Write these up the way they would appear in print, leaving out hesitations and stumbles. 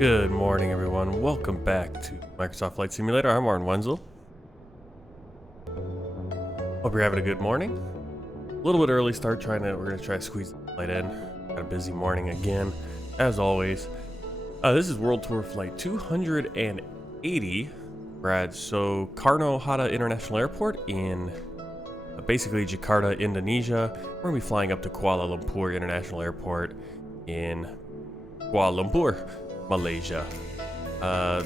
Good morning, everyone. Welcome back to Microsoft Flight Simulator. I'm Warren Wenzel. Hope you're having a good morning. A little bit early start. We're gonna try to squeeze the flight in. Got a busy morning again, as always. This is World Tour Flight 280. We're at Soekarno Hatta International Airport in basically Jakarta, Indonesia. We're gonna be flying up to Kuala Lumpur International Airport in Kuala Lumpur, Malaysia.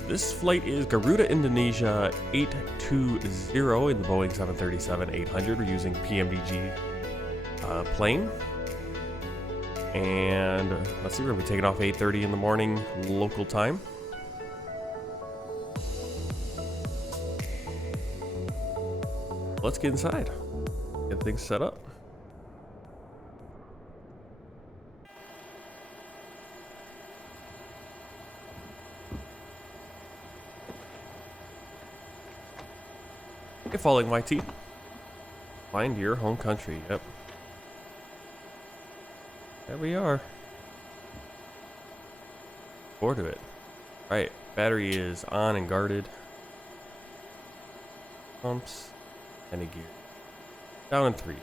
This flight is Garuda Indonesia 820 in the Boeing 737-800. We're using PMDG plane. And let's see, we're going to be taking off 8:30 in the morning local time. Let's get inside, get things set up. Following YT. Find your home country. Yep. There we are. Forward to it. Right. Battery is on and guarded. Pumps. And a gear. Down in 3.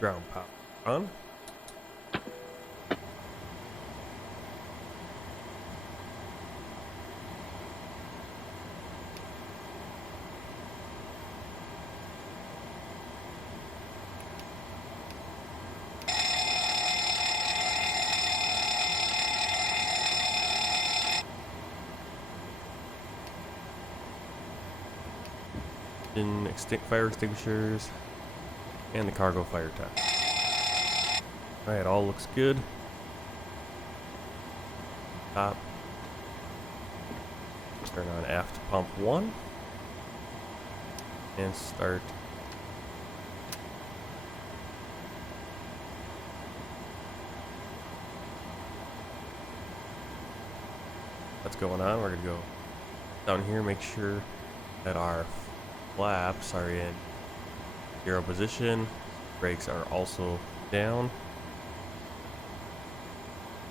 Ground power on. Fire extinguishers and the cargo fire tap. Alright, all looks good. Top. Turn on aft pump 1 and start. What's going on? We're gonna go down here, make sure that our flaps are in 0 position. Brakes are also down.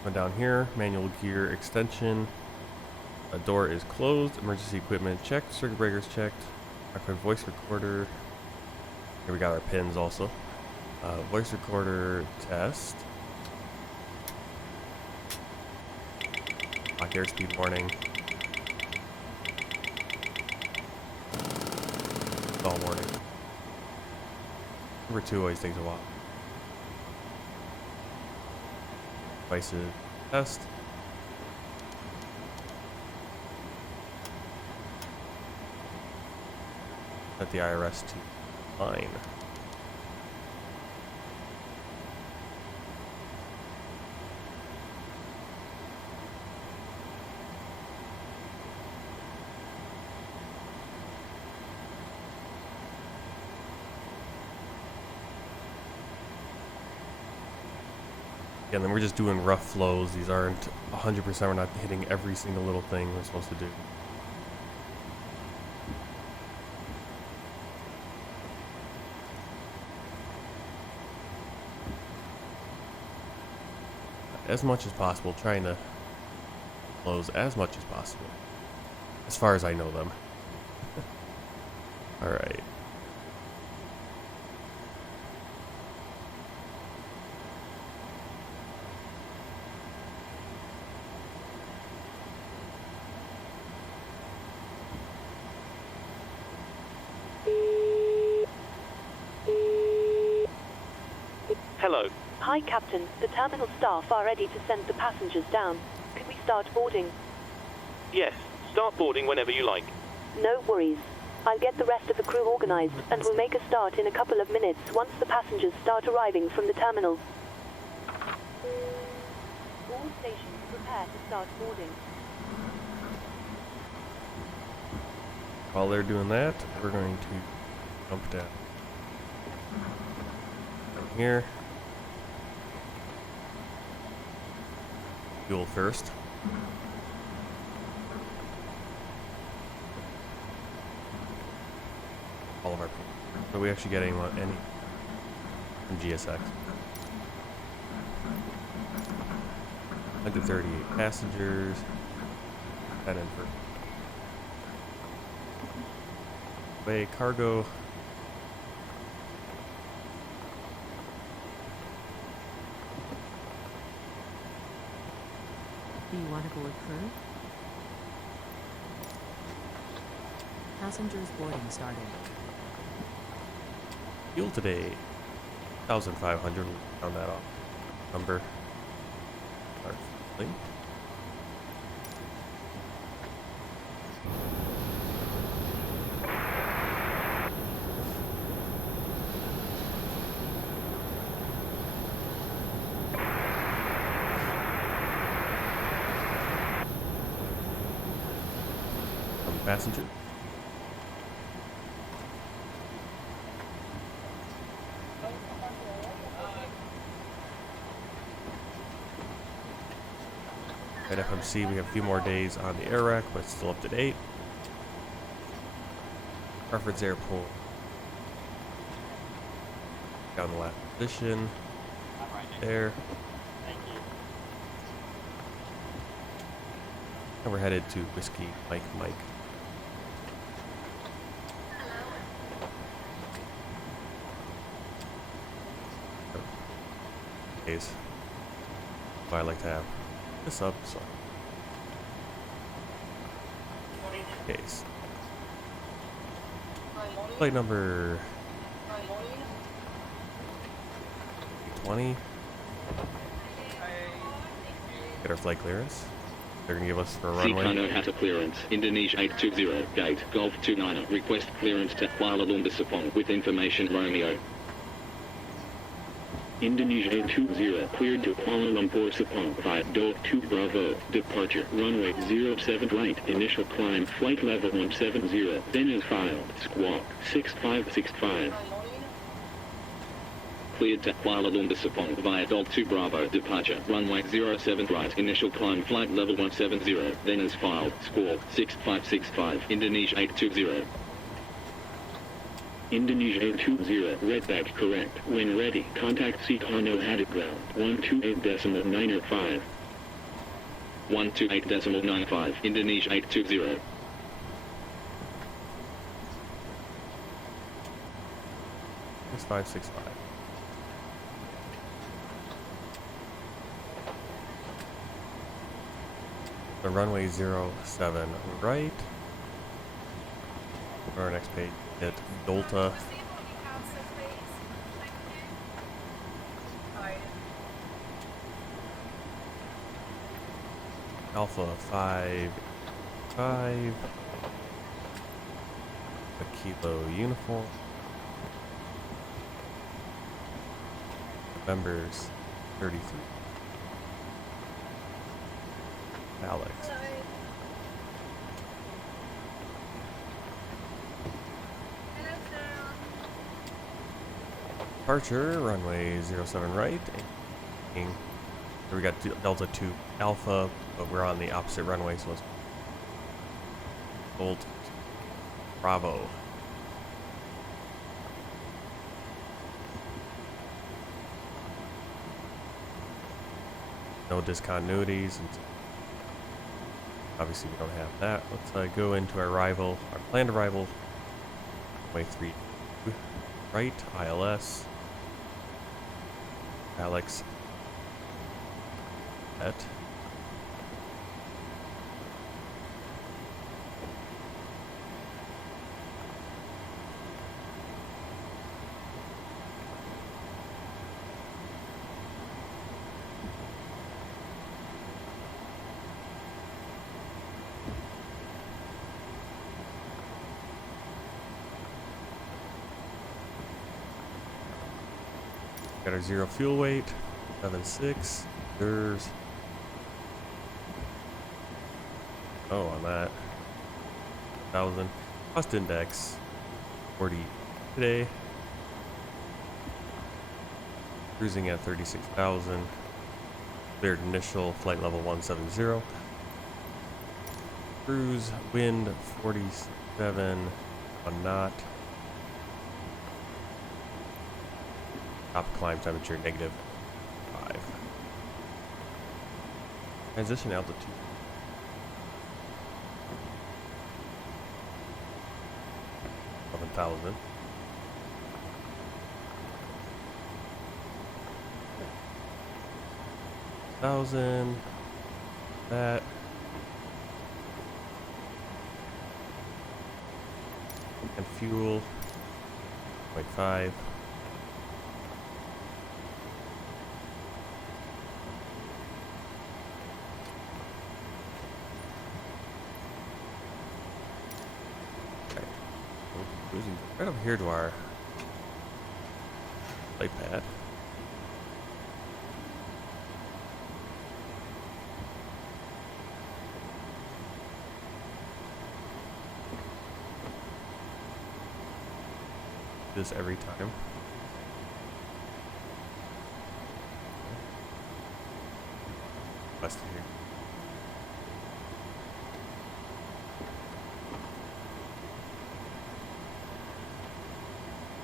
Go down here, manual gear extension. A door is closed. Emergency equipment checked. Circuit breakers checked. Our voice recorder. Here we got our pins also. Voice recorder test. Lock airspeed warning. All warning. Number 2 always takes a while. Devices test. Set the IRS to 9. And then we're just doing rough flows. These aren't 100%. We're not hitting every single little thing we're supposed to do. As much as possible, trying to flows as much as possible, as far as I know them. All right. Hello. Hi, Captain. The terminal staff are ready to send the passengers down. Can we start boarding? Yes, start boarding whenever you like. No worries. I'll get the rest of the crew organized, and we'll make a start in a couple of minutes once the passengers start arriving from the terminal. All stations prepare to start boarding. While they're doing that, we're going to jump down here. Fuel first. All of our people. Are we actually getting any from GSX? 138 passengers. That in for way cargo. Do you want to go with crew? Passengers boarding started. Fuel today, 1,500. Round that off. Number. Start flight. Passenger. At FMC, we have a few more days on the air rack, but it's still up to date. Preference Airport. Down the last position. There. And we're headed to Whiskey Mike. Days. I like to have this up, so. Case. Flight number 20. Get our flight clearance. They're gonna give us for a runway. Soekarno Hatta clearance. Indonesia 820. Gate Golf 29. Request clearance to Kuala Lumpur Sepang with information Romeo. Indonesia 820 cleared to Kuala Lumpur Sepang by Door 2 Bravo. Departure runway 07 right. Initial climb flight level 170. Then is filed. Squawk 6565. Cleared to Kuala Lumpur Sepang via Door 2 Bravo. Departure runway 07 right. Initial climb flight level 170. Then is filed. Squawk 6565. Indonesia 820. Indonesia 820, redback correct. When ready, contact Soekarno Hatta ground 128.905. 128.95. Indonesia 820. It's 565. The runway 07 right. Our next page. Hit Delta. Alpha 5 a kilo uniform. Members 33. Alex. Departure, runway 07 right. And we got Delta 2 Alpha, but we're on the opposite runway, so it's Gold Bravo. No discontinuities. And obviously, we don't have that. Let's go into our planned arrival. Runway 3 right, ILS. Alex at got our 0 fuel weight, 7.6. There's on that 1,000 cost index 40 today, cruising at 36,000. Cleared initial flight level 170. Cruise wind 47 1 knot. Top climb temperature -5. Transition altitude. $11,000. That. And fuel. 0.5. Okay. Cruising right over here to our flight pad. This every time. West of here.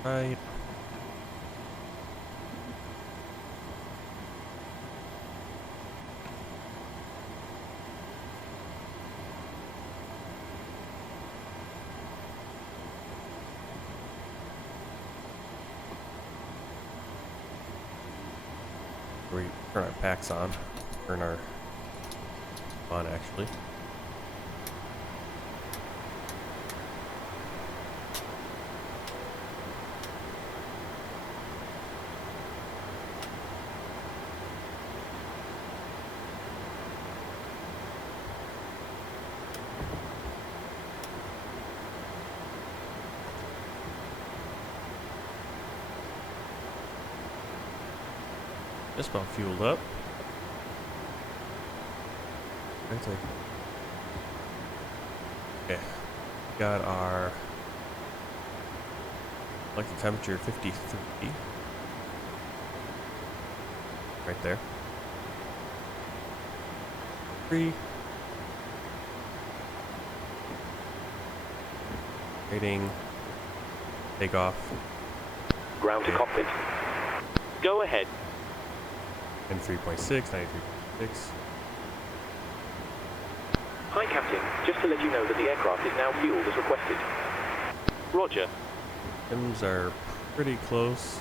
Right. We turn our packs on. Turn our on actually. Just about fueled up. Okay. Got our electric temperature 53. Right there. 3. Rating. Take off. Ground to cockpit. Go ahead. And 3.6, 93.6. Hi, Captain. Just to let you know that the aircraft is now fueled as requested. Roger. Sims are pretty close.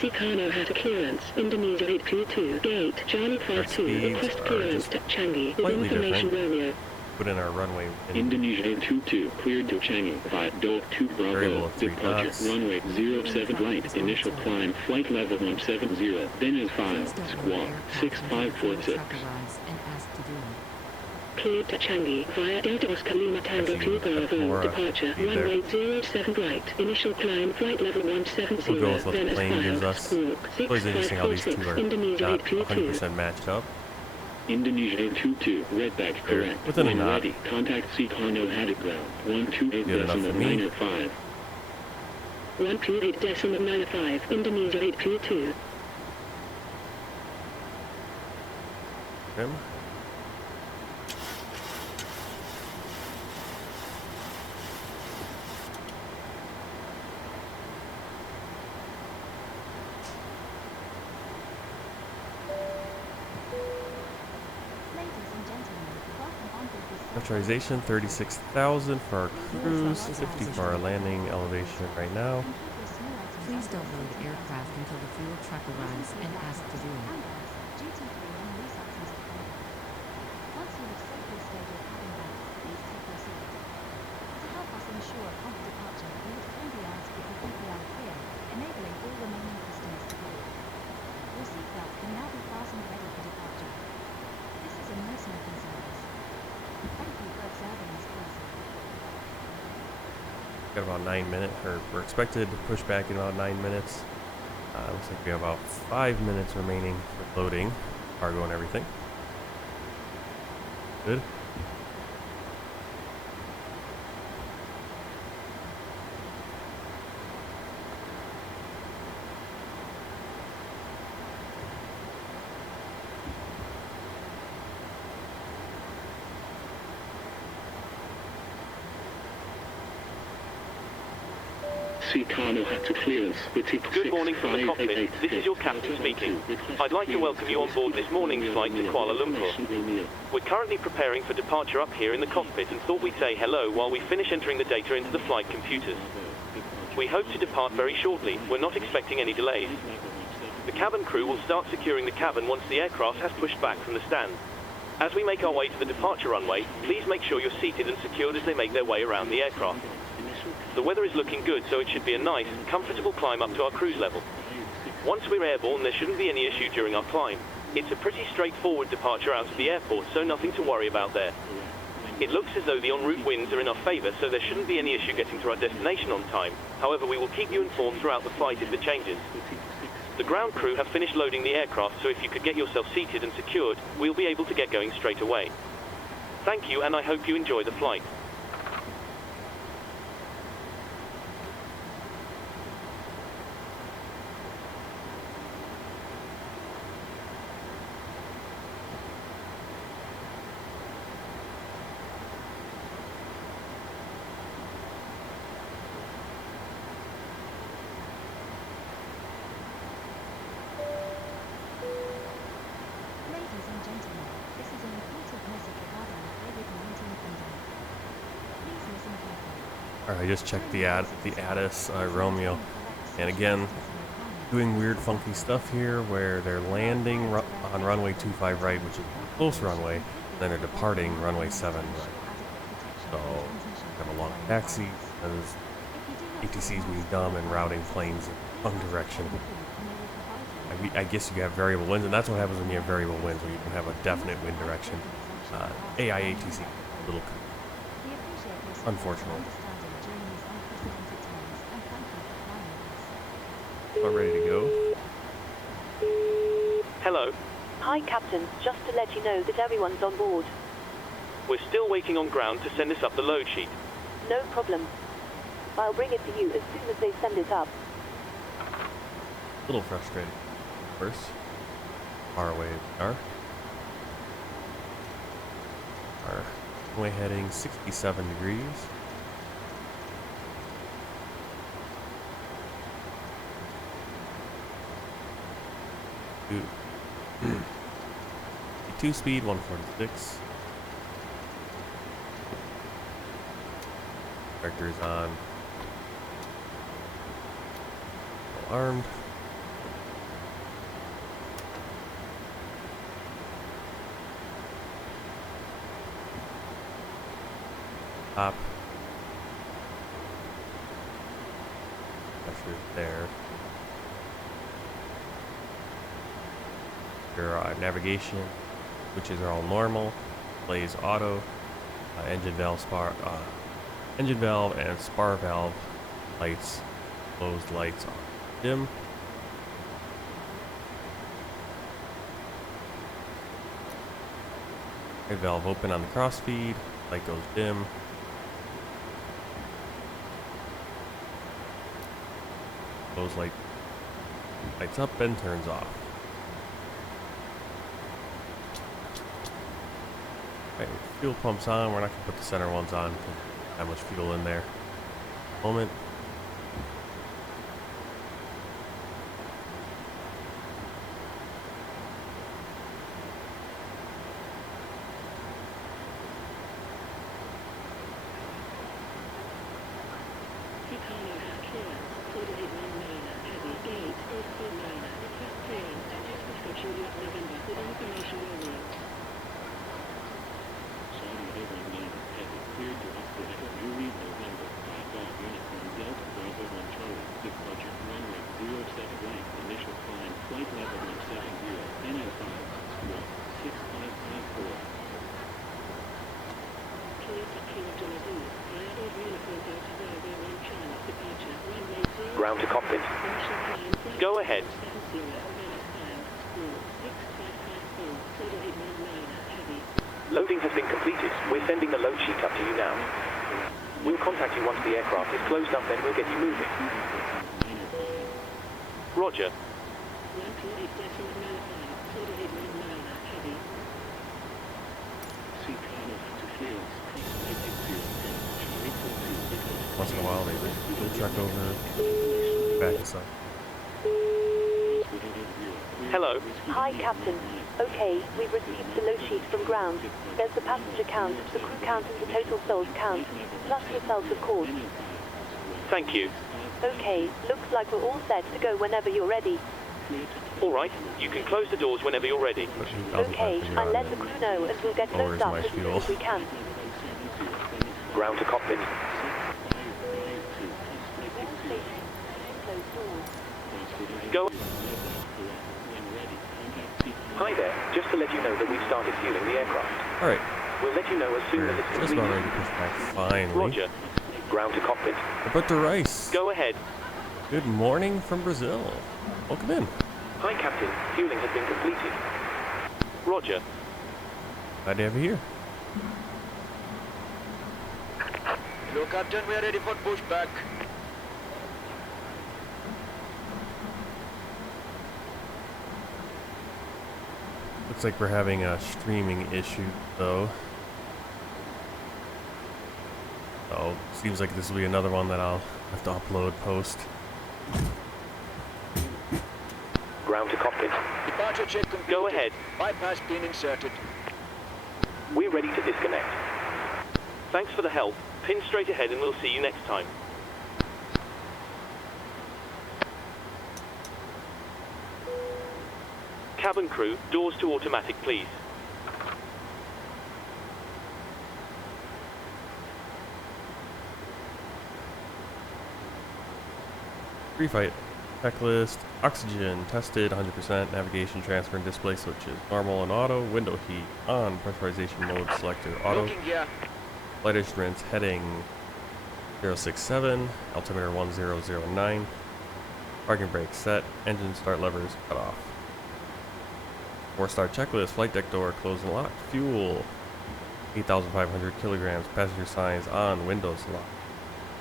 Soekarno has a clearance. Indonesia 822. Gate. Charlie 52. Request clearance to Changi. With information Romeo. Put in our runway. Indonesia 822. Cleared to Changi. 5 Door 2 Bravo. Departure. Runway 07 right. Initial climb. Flight level 170. Then is 5. Squawk. 6546. Cleared to Changi via Delta Oscar Lima Tango 2 Bravo. Departure. Runway 07 right. Initial climb. Flight level 170. We'll go with what then the is plane 5. gives us. Squawk. It's always interesting how these two are Indonesia not 822. 100% matched up. Indonesia 822, redback correct. Within a When knot. ready, contact Soekarno Haddock ground. 128.95. 128.95, Indonesia 822. Trim. Pressurization 36,000 for our cruise, 50 for our landing elevation right now. Please don't load aircraft until the fuel truck arrives and ask to do it. Once you have safely stowed your cabin bags, please take your seat. To help us ensure a prompt departure, we would kindly ask if you PPI clear, enabling all remaining customers to board. Your seatbelt can now be fastened ready for departure. This is a no smoking service. Thank you for observing this policy. Got about 9 minutes, or we're expected to push back in about 9 minutes. Looks like we have about 5 minutes remaining for loading, cargo and everything. Good. Soekarno Hatta clears. Good morning from the cockpit. This is your captain speaking. I'd like to welcome you on board this morning's flight to Kuala Lumpur. We're currently preparing for departure up here in the cockpit and thought we'd say hello while we finish entering the data into the flight computers. We hope to depart very shortly. We're not expecting any delays. The cabin crew will start securing the cabin once the aircraft has pushed back from the stand. As we make our way to the departure runway, please make sure you're seated and secured as they make their way around the aircraft. The weather is looking good, so it should be a nice, comfortable climb up to our cruise level. Once we're airborne, there shouldn't be any issue during our climb. It's a pretty straightforward departure out of the airport, so nothing to worry about there. It looks as though the en route winds are in our favor, so there shouldn't be any issue getting to our destination on time. However, we will keep you informed throughout the flight if it changes. The ground crew have finished loading the aircraft, so if you could get yourself seated and secured, we'll be able to get going straight away. Thank you, and I hope you enjoy the flight. Ladies and gentlemen, this is a repeated message regarding the COVID-19 pandemic. Please listen carefully. Alright, I just checked the ATIS Romeo, and again, doing weird funky stuff here where they're landing on runway 25 right, which is a close runway, and then they're departing runway 7 right. So, have a long taxi, as ATC's being dumb and routing planes in the wrong direction. I guess you have variable winds, and that's what happens when you have variable winds, when you don't have a definite wind direction. AI ATC, a little unfortunate. About ready to go. Hello. Hi, Captain. Just to let you know that everyone's on board. We're still waiting on ground to send us up the load sheet. No problem. I'll bring it to you as soon as they send it up. A little frustrating. First, far away we are. Our runway heading 67 degrees. Two speed, 146. Vectors on. Well armed. Top. Pressure there. Your navigation, switches are all normal. Blaze auto. Engine valve and spar valve lights. Closed lights are dim. Right valve open on the crossfeed. Light goes dim. Those lights up and turns off. Right, fuel pumps on. We're not gonna put the center ones on because there's not much fuel in there. Moment. Ground to cockpit. Go ahead. Loading has been completed. We're sending the load sheet up to you now. We'll contact you once the aircraft is closed up, then we'll get you moving. Roger. Once in a while, they bring the fuel truck over, back us up. Hello. Hi, Captain. Okay, we've received the load sheet from ground. There's the passenger count, the crew count, and the total souls count, plus yourselves, of course. Thank you. Okay, looks like we're all set to go whenever you're ready. All right, you can close the doors whenever you're ready. Okay, I'll let the crew know and we'll get Lowers closed up my as soon fuel. as we can. Ground to cockpit. Closed doors. Go. Hi there. Just to let you know that we've started fueling the aircraft. Alright, We'll let you know as soon we're as it's just about completed. ready to push back. Finally. Roger. Ground to cockpit. Roberto Rice. Go ahead. Good morning from Brazil. Welcome in. Hi, Captain. Fueling has been completed. Roger. Glad to have you here. Hello, Captain. We are ready for pushback. Looks like we're having a streaming issue, though. Oh, seems like this will be another one that I'll have to upload post. Ground to cockpit. Departure check completed. Go ahead. Bypass pin inserted. We're ready to disconnect. Thanks for the help. Pin straight ahead and we'll see you next time. Cabin crew, doors to automatic, please. Pre-fight checklist, oxygen tested 100%, navigation transfer and display switches, normal and auto, window heat on, pressurization mode selector auto, Looking gear. flight instruments heading 067, altimeter 1009, parking brake set, engine start levers cut off. 4-star checklist, flight deck door closed and locked, fuel 8,500 kilograms, passenger signs on, windows locked.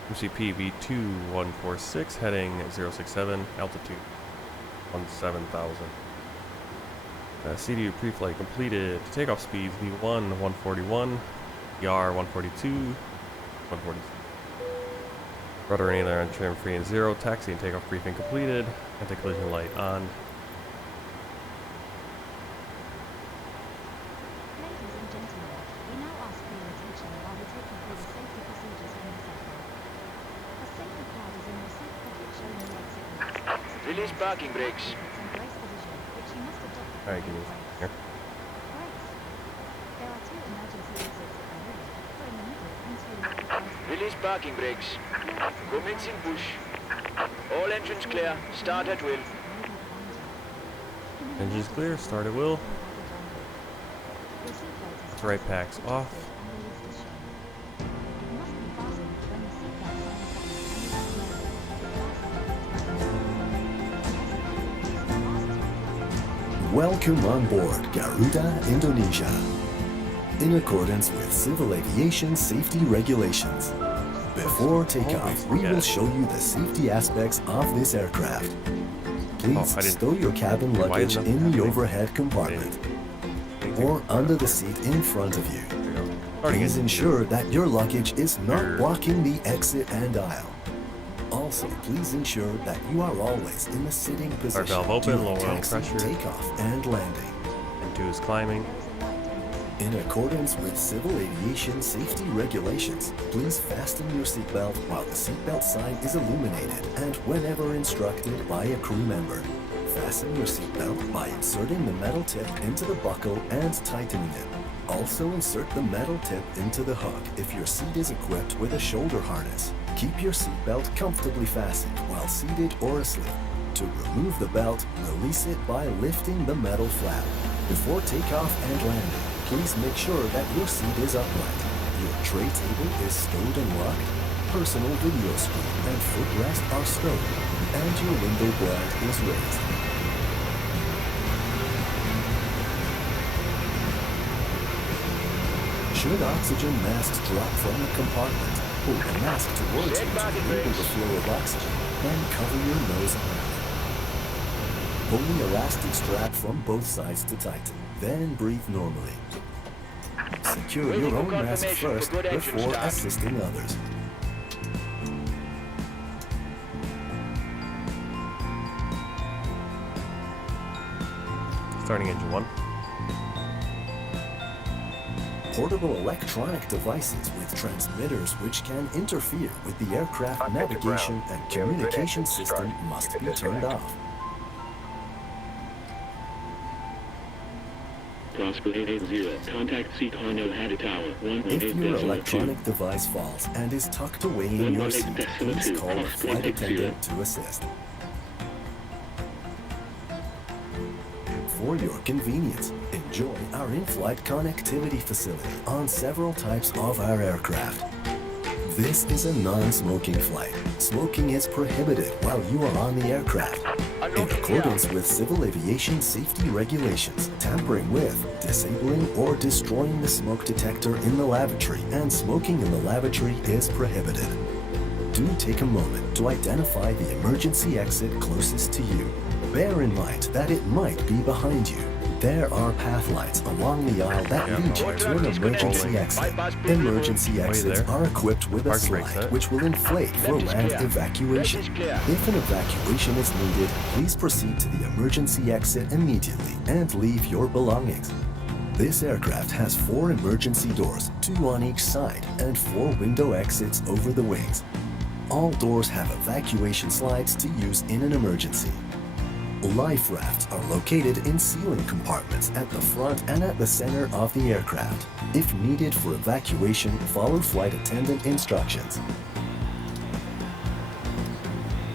MCP V2146 heading 067, altitude 17,000. CDU pre-flight completed. Takeoff speeds V1 141, ER 142, 142. Rudder and aileron trim free and 0. Taxi and takeoff briefing completed. Anti-collision light on. Ladies and gentlemen, we now ask for your attention while we take you through the safety procedures on this aircraft. A safety card is in your seat pocket showing the exit routes. Release parking brakes. And brace position, which you must adopt. Alright, give me a second here. Brakes. There are 2 emergency exits at the rear, 4 in the middle, and 2 at the front. Release parking brakes. Commencing push. All engines clear. Start at will. Engines clear, start at will. Right packs off. Welcome on board Garuda, Indonesia. In accordance with civil aviation safety regulations. Before takeoff, we will show you the safety aspects of this aircraft. Please stow your cabin luggage in the overhead compartment or under the seat in front of you. Please ensure that your luggage is not blocking the exit and aisle. Also, please ensure that you are always in the sitting position valve open, during low oil taxi, pressure. takeoff, and landing. And 2 is climbing. In accordance with civil aviation safety regulations, please fasten your seatbelt while the seatbelt sign is illuminated and whenever instructed by a crew member. Fasten your seatbelt by inserting the metal tip into the buckle and tightening it. Also insert the metal tip into the hook if your seat is equipped with a shoulder harness. Keep your seatbelt comfortably fastened while seated or asleep. To remove the belt, release it by lifting the metal flap. Before takeoff and landing, please make sure that your seat is upright. Your tray table is stowed and locked. Personal video screen and footrest are stowed, and your window blind is raised. Should oxygen masks drop from the compartment, pull the mask towards you to enable the flow of oxygen, then cover your nose and mouth. Pull the elastic strap from both sides to tighten, then breathe normally. Secure your own mask first before assisting others. Starting engine 1. Portable electronic devices with transmitters which can interfere with the aircraft navigation and communication system must be turned off. Prosper 880, contact Soekarno Hatta Tower, 118 If your electronic device falls and is tucked away in your seat, please call a flight attendant to assist. For your convenience, enjoy our in-flight connectivity facility on several types of our aircraft. This is a non-smoking flight. Smoking is prohibited while you are on the aircraft. In accordance with civil aviation safety regulations, tampering with, disabling, or destroying the smoke detector in the lavatory and smoking in the lavatory is prohibited. Do take a moment to identify the emergency exit closest to you. Bear in mind that it might be behind you. There are path lights along the aisle that lead you to an emergency exit. Emergency exits are equipped with a slide which will inflate for land evacuation. If an evacuation is needed, please proceed to the emergency exit immediately and leave your belongings. This aircraft has 4 emergency doors, 2 on each side, and 4 window exits over the wings. All doors have evacuation slides to use in an emergency. Life rafts are located in ceiling compartments at the front and at the center of the aircraft. If needed for evacuation, follow flight attendant instructions.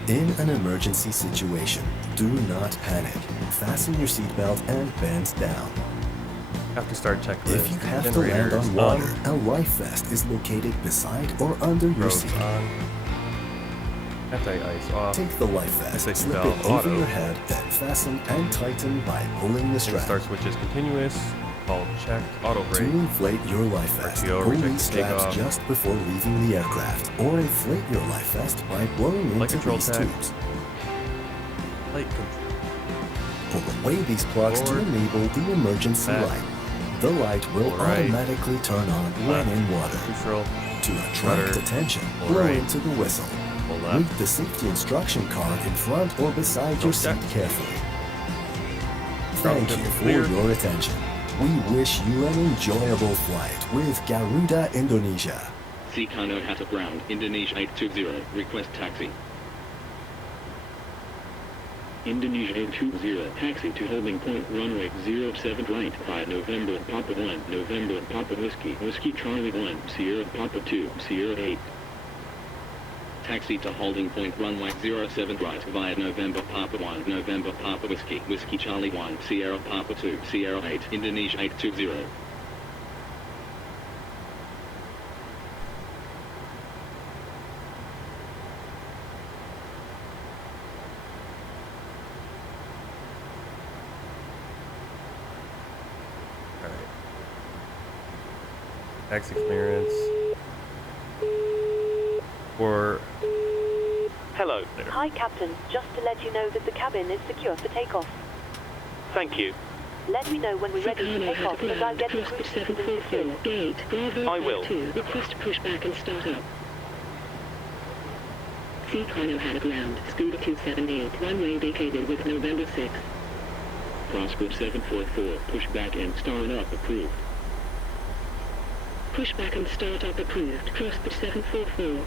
In an emergency situation, do not panic. Fasten your seatbelt and bend down. Have to start checklist. If you have to land on water, a life vest is located beside or under your seat. Anti-ice off. Take the life vest, slip it over your head, then fasten and tighten by pulling the strap. Start switch is continuous. All checked. Auto To brake. inflate your life vest, pull these straps just before leaving the aircraft, or inflate your life vest by blowing into these tubes. Light control. Pull away these plugs to enable the emergency light. The light will automatically turn on when in water. Neutral. To attract attention, blow into the whistle. Read the safety instruction card in front or beside your seat carefully. Thank you for your attention. We wish you an enjoyable flight with Garuda Indonesia. Soekarno Hatta ground, Indonesia 820, request taxi. Indonesia 820, taxi to holding point runway 07 right, 5 November Papa 1, November Papa Whiskey, Whiskey Charlie 1, Sierra Papa 2, Sierra 8. Taxi to holding point runway 07 right via November Papa 1, November Papa Whiskey, Whiskey Charlie 1, Sierra Papa 2, Sierra 8, Indonesia 820. Alright. Taxi clearance. For Hello. Hi, Captain. Just to let you know that the cabin is secure for takeoff. Thank you. Let me know when we're ready to take off, and I'll get the cruise system secured. Gate, Bravo I will. 2, request pushback and start up. Soekarno Hatta ground, Scuba 278, runway vacated with November 6. Prosper 744, pushback and start up approved. Pushback and start up approved, Prosper 744.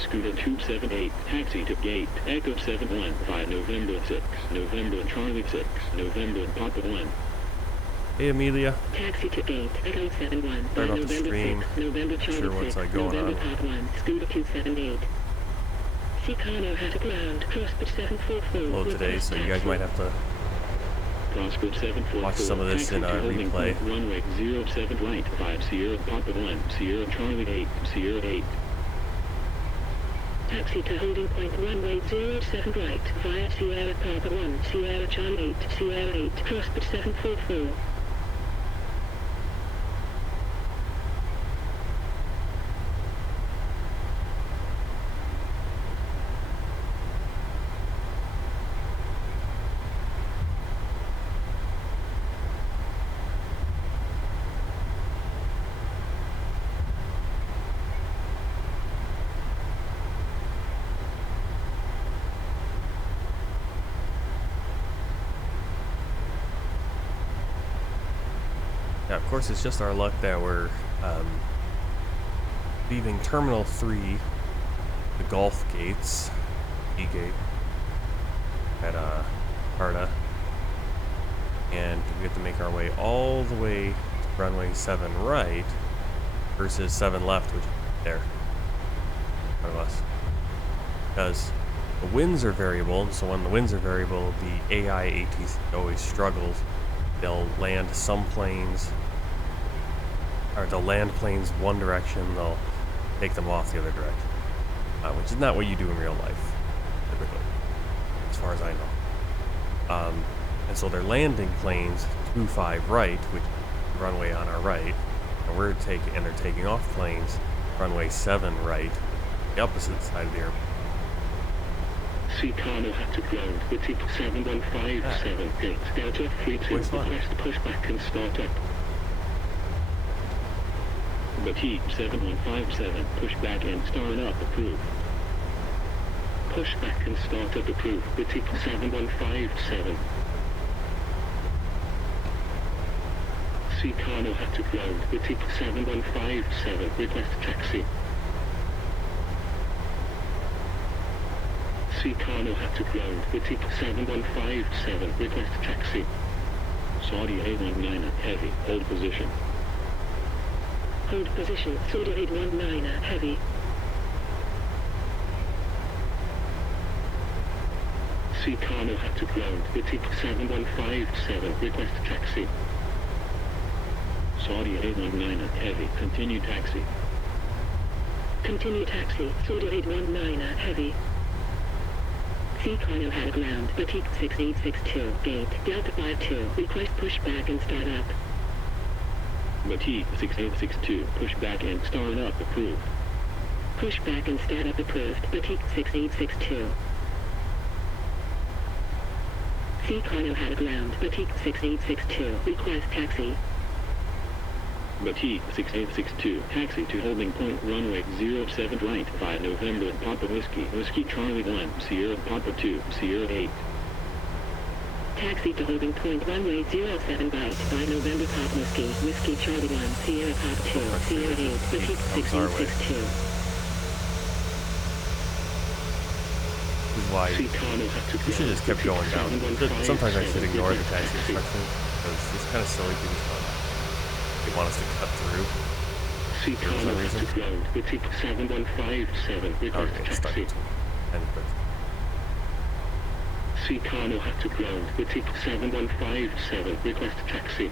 Scuba 278, taxi to gate, Echo 71, via November 6, November Charlie 6, November Papa 1. Hey Amelia. Taxi to gate, Echo 71, via Turn off the November stream. 6, November Charlie Sure what's 6, like going November on. Papa 1, Scuba 278. Soekarno Hatta ground, Prosper 744. Load today, so you guys might have to Prosper 744, watch some of this in replay. Runway 07 right, 5 Sierra Papa 1, Sierra Charlie 8, Sierra 8. Taxi to holding point runway 07 right via Sierra Papa 1, Sierra Charlie 8, Sierra 8, Prosper 744. of course, it's just our luck that we're leaving Terminal 3, the Gulf Gates, E-Gate, at Hatta, and we have to make our way all the way to runway 7 right versus 7 left, which is there in front of us. Because the winds are variable, and so when the winds are variable, the AI ATC always struggles. They'll land some planes, or they'll land planes one direction, they'll take them off the other direction, which is not what you do in real life, typically, as far as I know. And so they're landing planes 25 right, which is the runway on our right, and they're taking off planes runway 7 right, the opposite side of the airport. Soekarno had to ground, Wittig 7157, Gates Delta 32, request pushback and start up. Wittig 7157, pushback and start up approved. Pushback and start up approved, Wittig 7157. Soekarno had to ground, Wittig 7157, request taxi. Soekarno had to ground, Wittig 7157, request taxi. Saudi A19 heavy, hold position. Hold position, Saudi 819 heavy. Soekarno had to ground, Wittig 7157, request taxi. Saudi A19 heavy, continue taxi. Continue taxi, Saudi 819 heavy. Soekarno had ground, Wittig 6862, gate, Delta 52, request pushback and start up. Wittig 6862, pushback and start up approved. Pushback and start up approved, Wittig 6862. Soekarno had ground, Wittig 6862, request taxi. Wittig 6862, taxi to holding point runway 07 right, 5 November, Papa Whiskey Charlie 1, Sierra Papa 2, Sierra 8. Taxi to holding point runway 07 right, 5 November, Papa Whiskey Charlie 1, Sierra Papa 2, Sierra 8, Wittig 6862. This is why you should just kept going down. Sometimes I should ignore the taxi instructions, because it's kind of silly things. They want us to cut through. Soekarno has to ground, Wittig 7157, request taxi. Soekarno had to ground, Wittig 7157, request taxi.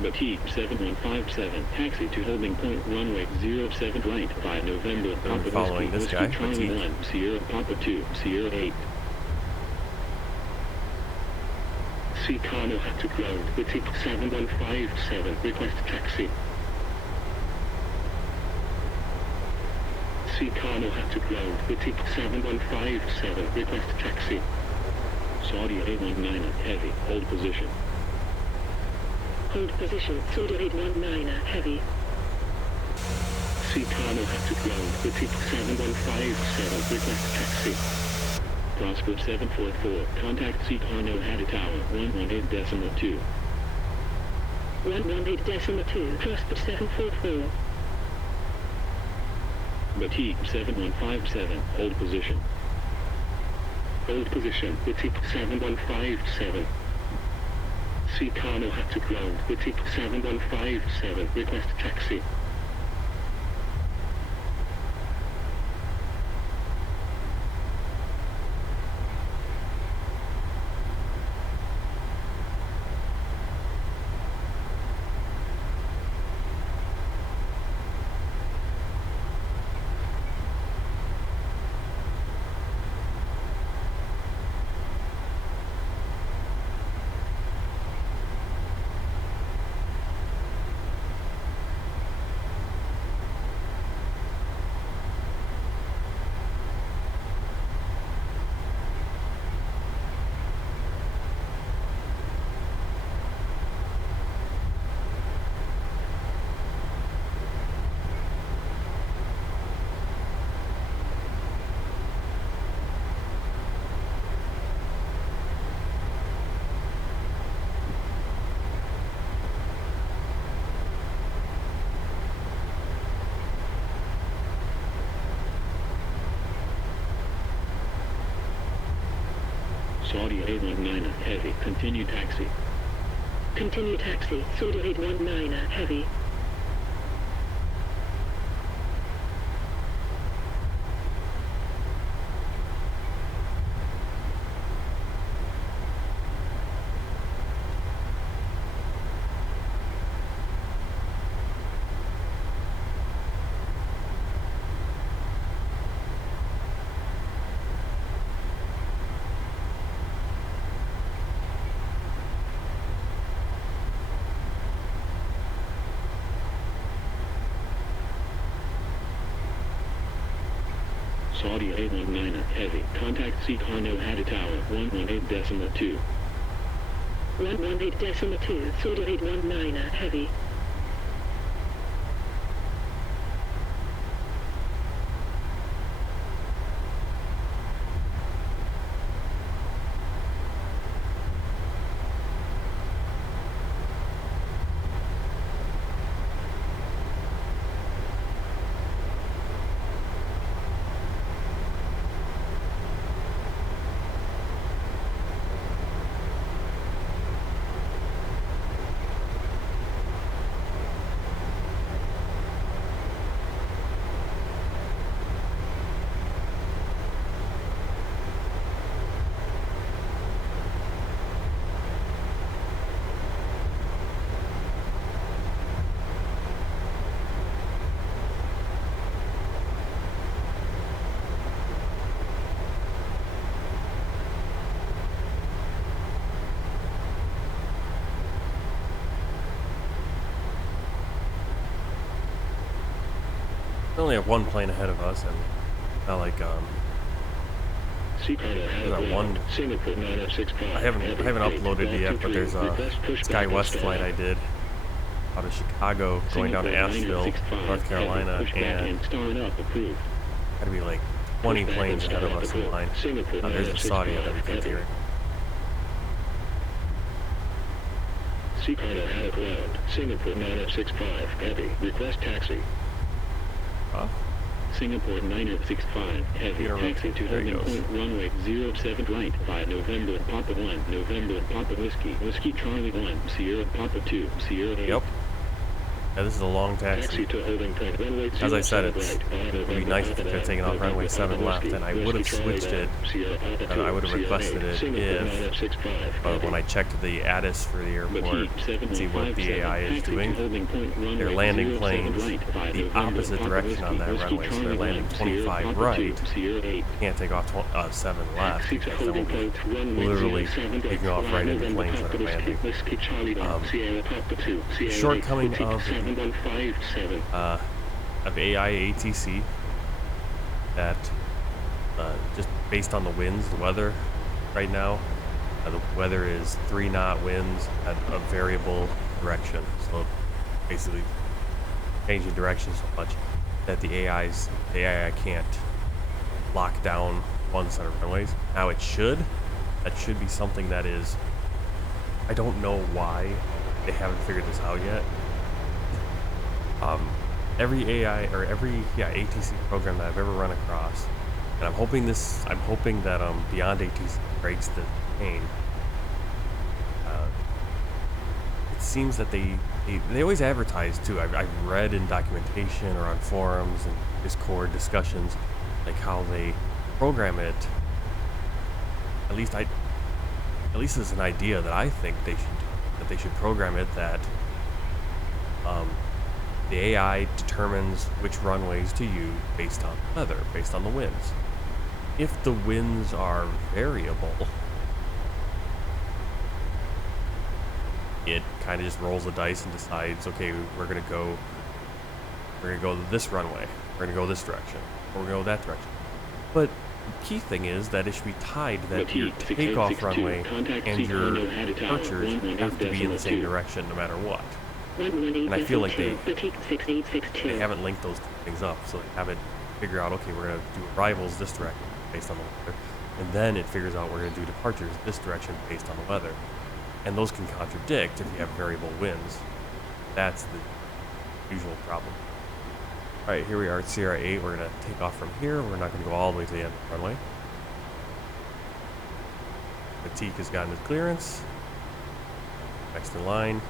Wittig 7157, taxi to holding point runway 07 right, 5 November, Papa following this guy, Charlie 1, Sierra Papa 2, Sierra 8. Soekarno had to ground, Wittig 7157, request taxi. Soekarno had to ground, Wittig 7157, request taxi. Saudi A19 heavy, hold position. Hold position, Saudi 819 heavy. Soekarno had to ground, Wittig 7157, request taxi. Prosper 744, contact Soekarno Hatta Tower 118.2. 118.2, Prosper 744. Wittig 7157, hold position. Hold position, Wittig 7157. Soekarno had to ground, Wittig 7157, request taxi. Saudi 819 heavy. Continue taxi. Continue taxi. Saudi 819 heavy. Saudi 819 heavy. Contact Soekarno Hatta Tower 118.2. 118.2. Saudi 819 heavy. We only have one plane ahead of us, and not like Soekarno that one. Singapore 965. I haven't uploaded it yet, but there's a Sky West flight I did out of Chicago going down to Asheville, North Carolina, and had to be like 20 planes ahead of us in line. There's a Saudi that we can hear. Soekarno Hatta ground. Singapore 965 heavy. Request taxi. Huh? Singapore 965 heavy. Taxi to holding point runway 07 right. 5 November Papa 1 November Papa Whiskey Whiskey Charlie 1 Sierra Papa 2 Sierra 8. Yep. Yeah, this is a long taxi. As I said, it would be nice if it had taken off runway 7 left, and I would have switched it, and I would have requested it if, when I checked the ATIS for the airport, see what the AI is doing. They're landing planes the opposite direction on that runway, so they're landing 25 right, can't take off 7 left, because then we'll be literally taking off right into planes that are landing. The shortcoming of AI ATC that just based on the winds, the weather right now, the weather is 3-knot winds at a variable direction. So basically changing direction so much that the AI can't lock down one set of runways. Now that should be something that is, I don't know why they haven't figured this out yet. Every AI or every ATC program that I've ever run across, and I'm hoping that Beyond ATC breaks the chain. It seems that they always advertise too. I've read in documentation or on forums and Discord discussions like how they program it. At least it's an idea that I think they should program it that the AI determines which runways to use based on weather, based on the winds. If the winds are variable, it kind of just rolls the dice and decides, okay, we're gonna go this runway, we're gonna go this direction, or we're gonna go that direction. But the key thing is that it should be tied that your takeoff runway and your departures have to be in the same direction no matter what. And I feel like they haven't linked those two things up, so they haven't figured out, okay, we're going to do arrivals this direction based on the weather, and then it figures out we're going to do departures this direction based on the weather. And those can contradict if you have variable winds. That's the usual problem. Alright, here we are at Sierra 8. We're going to take off from here. We're not going to go all the way to the end of the runway. Fatigue has gotten his clearance. Next in line.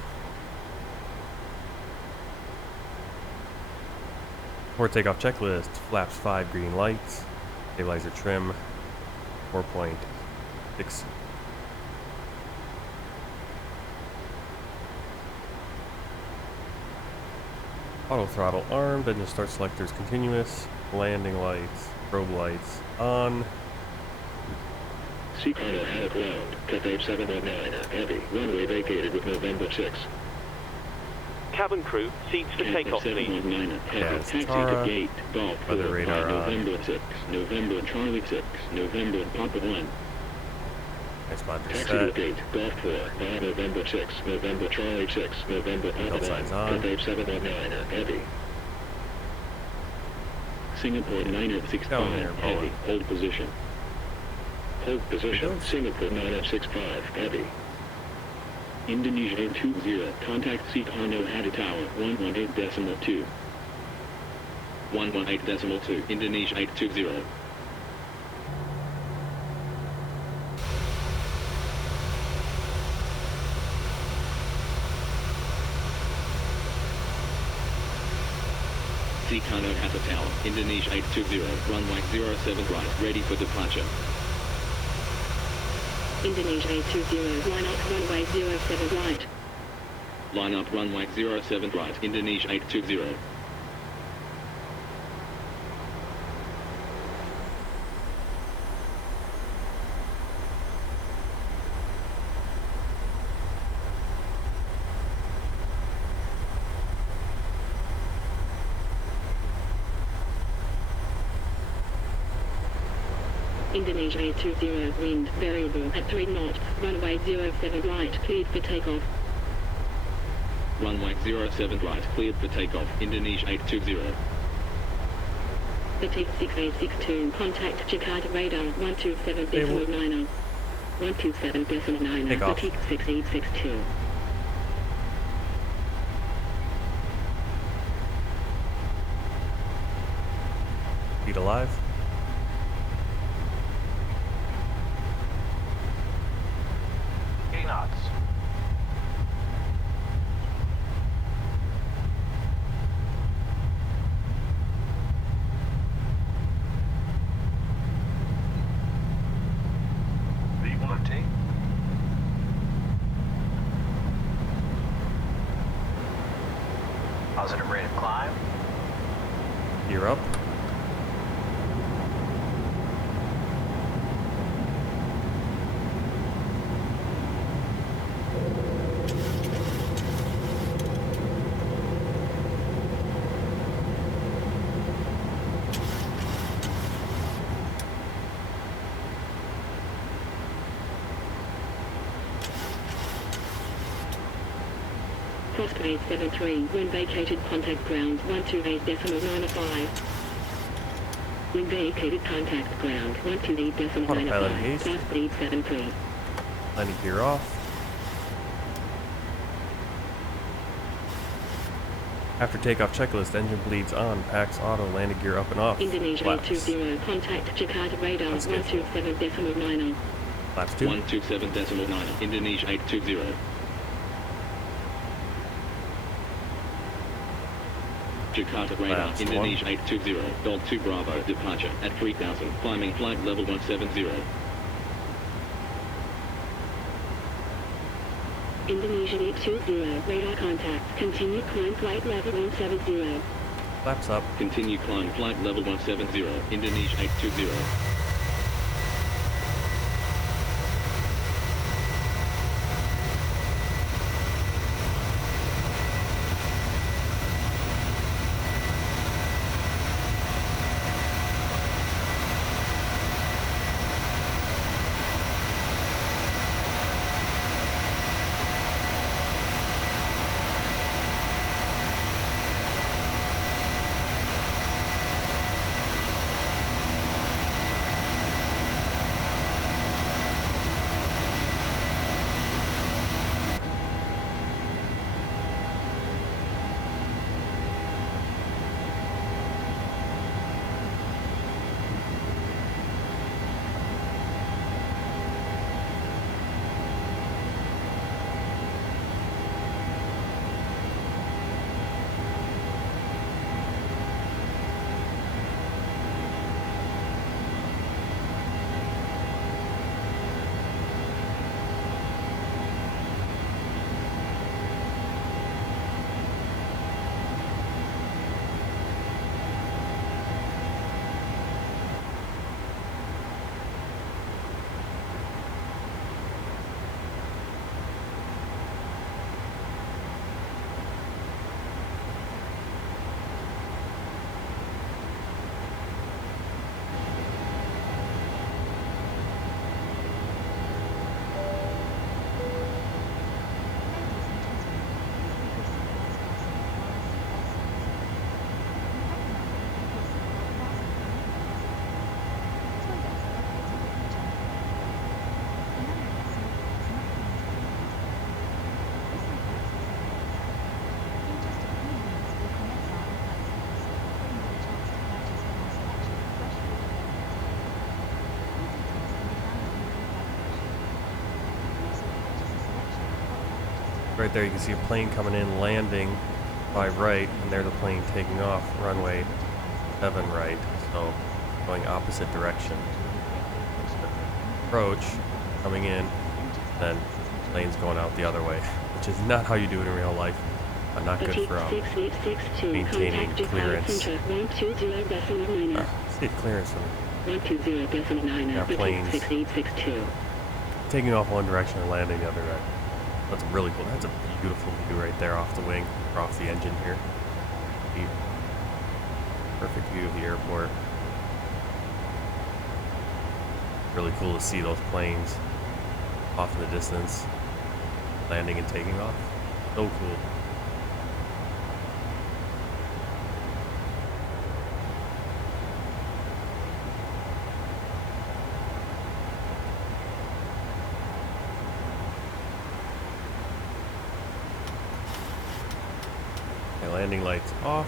For takeoff checklist, flaps 5 green lights, stabilizer trim 4.6. Auto throttle armed, engine start selectors continuous, landing lights, strobe lights on. Soekarno had ground, Cathay 709, heavy, runway vacated with November 6. Cabin crew, seats for takeoff, please. 719, heavy, Yes, taxi Tara. to gate, Golf 4, Weather radar on. November 6, November Charlie 6, November Papa 1. Nice mod Taxi to set. gate, Golf 4, November 6, November Charlie 6, November Papa 1, Signs on. Cathay 709, heavy. Singapore 965, Down there, heavy, Boeing. hold position. Hold position, Windows. Singapore 965, heavy. Indonesia 820, contact Soekarno Hatta Tower, 118.2. 118.2, Indonesia 820. Soekarno Hatta Tower, Indonesia 820, runway 07 right, ready for departure. Indonesia 820, line up runway 07 right. Line up runway 07 right, Indonesia 820. Indonesia 820, wind variable at 3 knots, runway 07 right, cleared for takeoff. Runway 07 right, cleared for takeoff, Indonesia 820. Fatigue 6862, contact Jakarta Radar 127.90. 127.90, Take off. fatigue 6862. Feet alive. knots. V1T. Positive rate of climb. Gear up. Crossgrade 73, when vacated contact ground 128.95. When vacated contact ground 128.95, haste. fast speed 73. Landing gear off. After takeoff checklist, engine bleeds on, packs auto, landing gear up and off. Indonesia Flaps. 820, contact Jakarta Radar Let's get 127.90. Flaps 2. 127.9, Indonesia 820. Jakarta Radar, Flaps Indonesia 820, Dog 2 Bravo, departure at 3000, climbing flight level 170. Indonesia 820, radar contact, continue climb flight level 170. Flaps up. Continue climb flight level 170, Indonesia 820. Right there, you can see a plane coming in, landing by right, and there's a plane taking off, runway 7 right, so going opposite direction. Approach, coming in, then planes going out the other way, which is not how you do it in real life. Not good for maintaining clearance. See clearance from planes taking off one direction and landing the other direction. That's really cool. That's a beautiful view right there off the wing, or off the engine here. Perfect view of the airport. Really cool to see those planes off in the distance, landing and taking off. So cool. Landing lights off.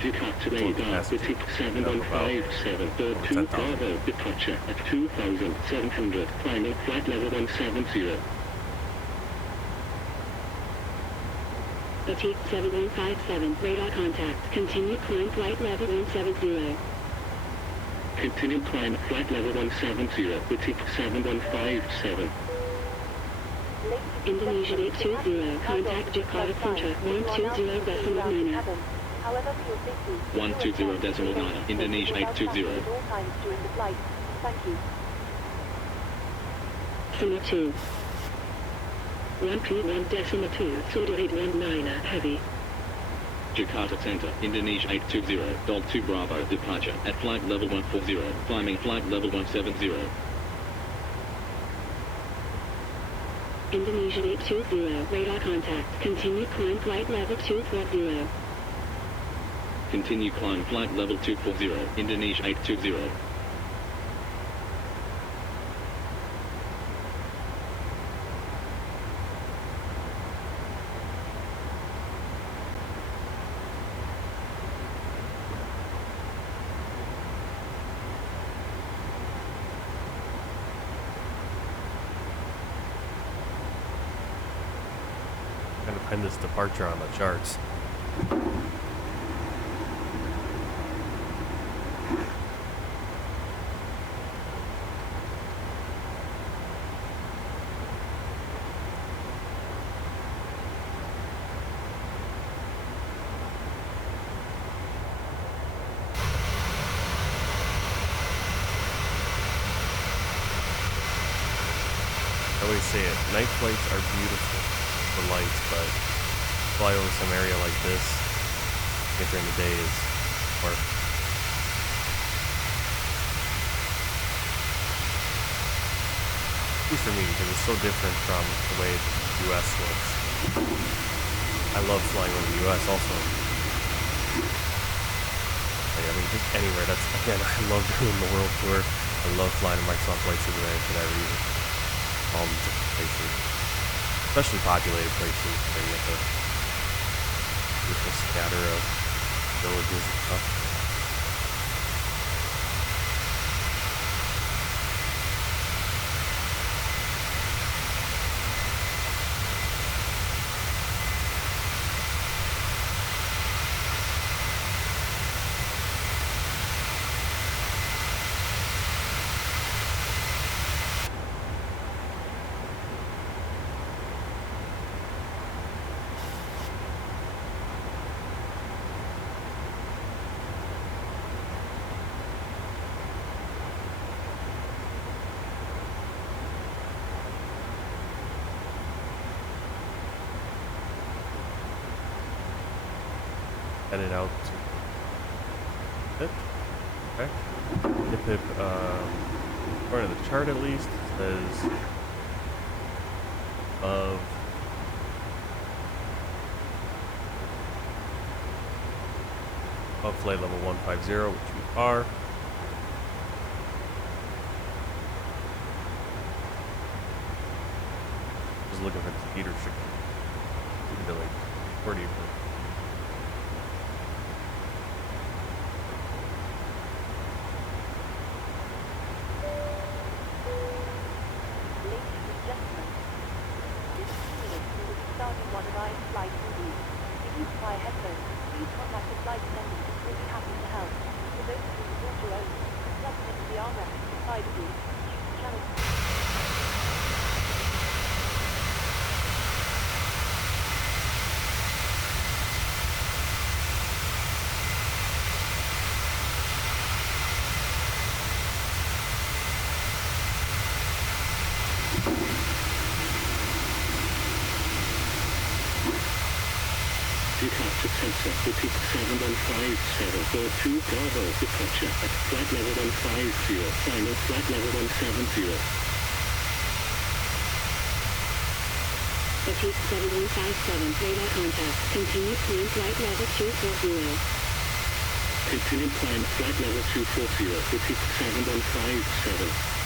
Jakarta radar, Pacific 7157, bird 2 Bravo, departure at 2,700, climbing flight level 170. Pacific 7157, radar contact, continue climb flight level 170. Continue climb flight level 170, Pacific 7157. Indonesia 820, contact Jakarta Centre 120.9. 120.9, Indonesia 820. Summer 2. 1P1.2, Suda 819, heavy. Jakarta Center, Indonesia 820, Dol 2 Bravo, departure at flight level 140, climbing flight level 170. Indonesia 820, radar contact, continue climb flight level 240. Continue climb flight level 240, Indonesia 820. Trying to find this departure on the charts. I always say it, night flights are beautiful for lights, but fly over some area like this, get during the day is more. At least for me, because it's so different from the way the US looks. I love flying over the US also. Like, I mean, just anywhere. That's, again, I love doing the world tour. I love flying to Microsoft Flight Simulator for that reason. All the different places, especially populated places where you have the beautiful scatter of villages and stuff. Headed out to Hip. Okay. Hip, according to the chart at least, says above flight level 150, which we are. Just looking for the speed restriction. To like 40. Channel. Departure sensor, repeat 715742 Bravo, departure at flight level 150, final flight level 170. Repeat 7157, radar contact, continue climb flight level 240. Continue climb flight level 240, repeat 7157.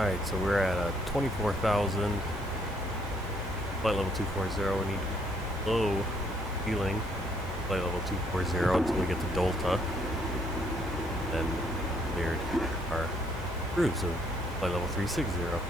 Alright, so we're at 24,000. Flight level 240. We need low healing. Flight level 240 until we get to Delta. Then cleared our cruise of flight level 360.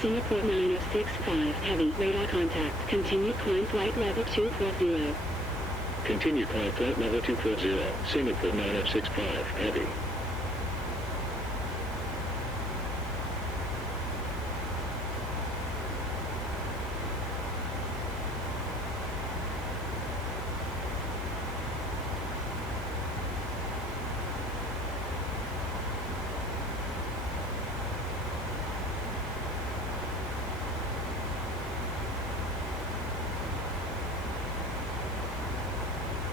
Singapore 9065, heavy, radar contact, continue climb flight level 240. Continue climb flight level 240, Singapore 9065, heavy.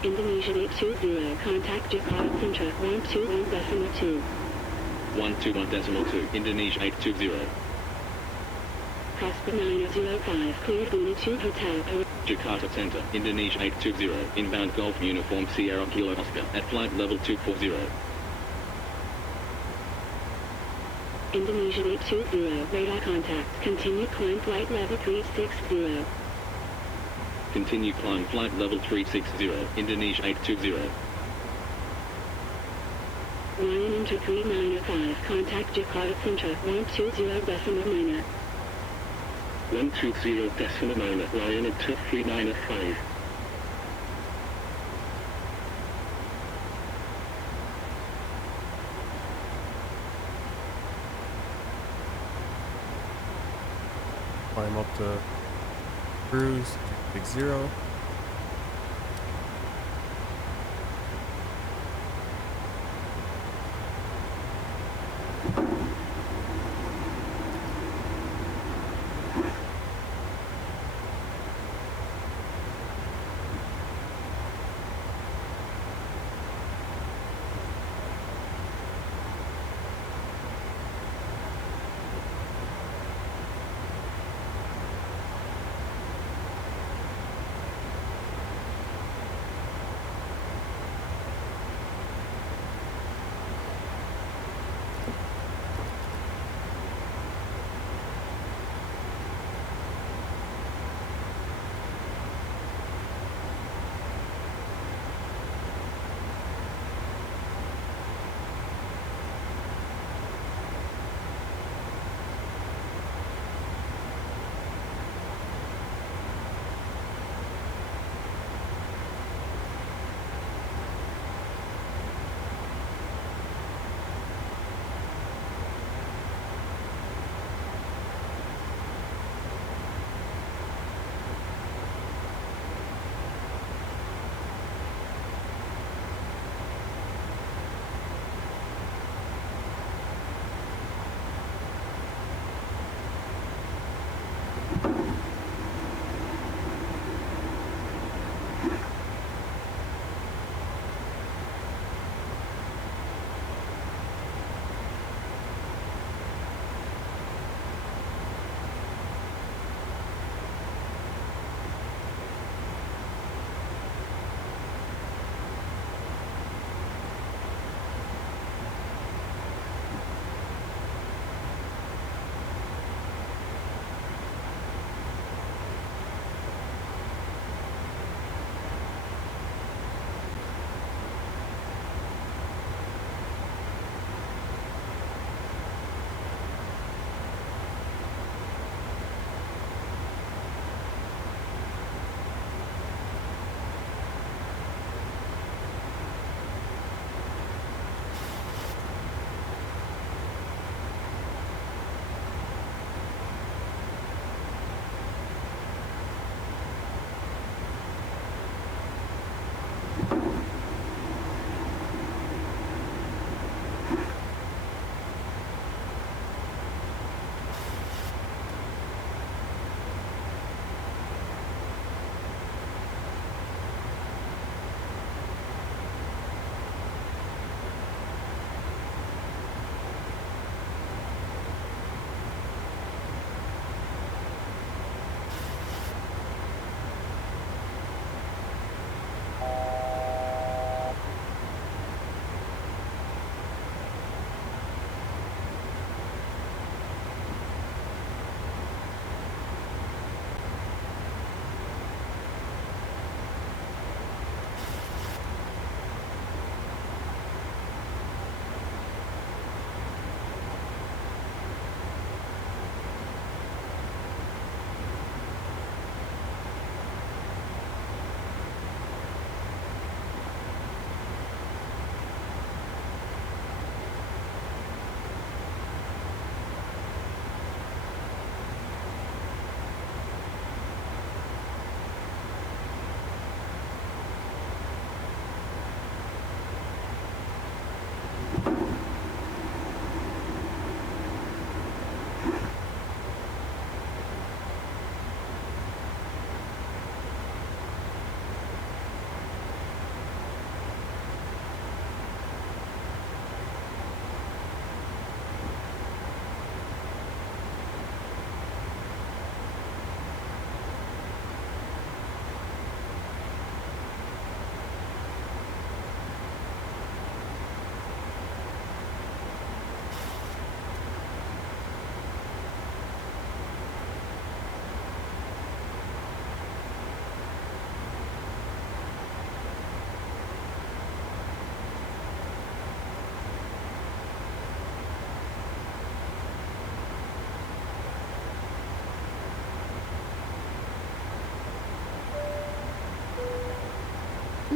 Indonesia 820, contact Jakarta Central 121.2. 121.2, Indonesia 820. Prosper 905, cleared Buni 2 Hotel. Jakarta Center, Indonesia 820, inbound Golf Uniform Sierra Kilo Oscar at flight level 240. Indonesia 820, radar contact, continue climb flight level 360. Continue climb flight level 360, Indonesia 820. Ryan into 3905, contact Jakarta Central 120.9. 120.9, Ryan into 3905. Climb up to cruise, 60.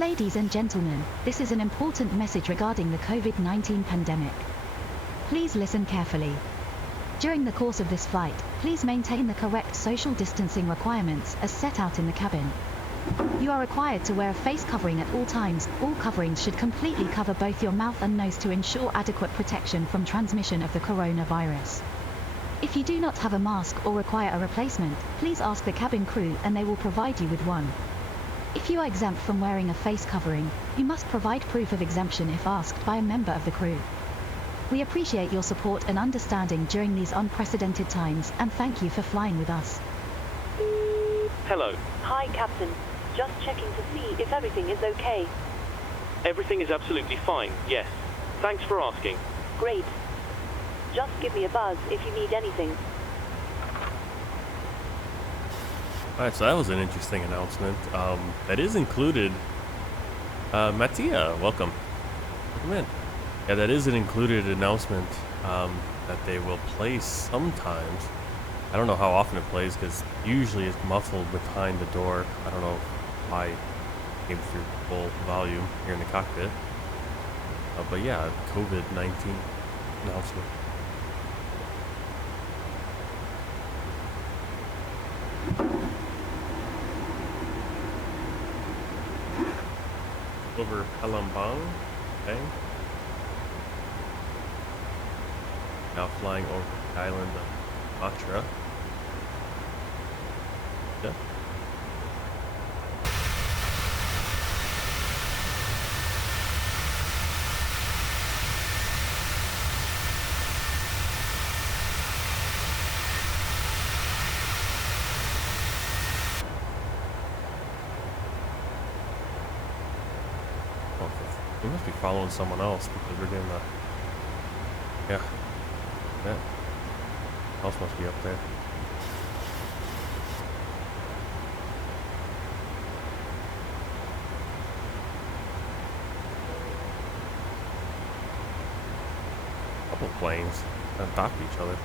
Ladies and gentlemen, this is an important message regarding the COVID-19 pandemic. Please listen carefully. During the course of this flight, please maintain the correct social distancing requirements as set out in the cabin. You are required to wear a face covering at all times. All coverings should completely cover both your mouth and nose to ensure adequate protection from transmission of the coronavirus. If you do not have a mask or require a replacement, please ask the cabin crew and they will provide you with one. If you are exempt from wearing a face covering, you must provide proof of exemption if asked by a member of the crew. We appreciate your support and understanding during these unprecedented times, and thank you for flying with us. Hello. Hi, Captain. Just checking to see if everything is okay. Everything is absolutely fine, yes. Thanks for asking. Great. Just give me a buzz if you need anything. Alright, so that was an interesting announcement. That is included. Mattia, welcome. Welcome in. Yeah, that is an included announcement that they will play sometimes. I don't know how often it plays because usually it's muffled behind the door. I don't know why it came through full volume here in the cockpit. But yeah, COVID-19 announcement. Over Palembang, okay. Now flying over the island of Sumatra. Yeah. We must be following someone else because we're getting the... Yeah. That house must be up there. Couple planes on top of each other.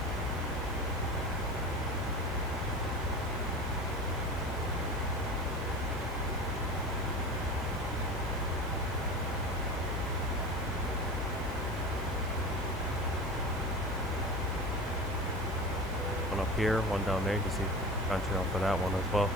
One up here, one down there. You can see contrail for that one as well.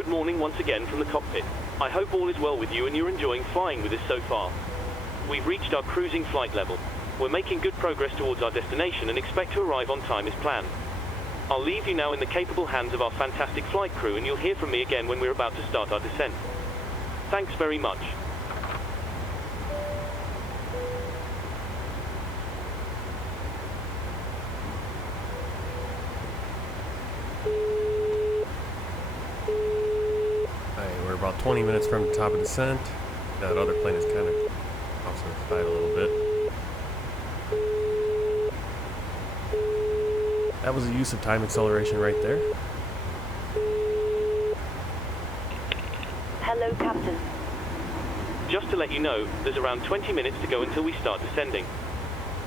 Good morning once again from the cockpit. I hope all is well with you and you're enjoying flying with us so far. We've reached our cruising flight level. We're making good progress towards our destination and expect to arrive on time as planned. I'll leave you now in the capable hands of our fantastic flight crew, and you'll hear from me again when we're about to start our descent. Thanks very much. Alright, we're about 20 minutes from the top of descent. That other plane is kind of off to the side a little bit. That was a use of time acceleration right there. Hello, Captain. Just to let you know, there's around 20 minutes to go until we start descending.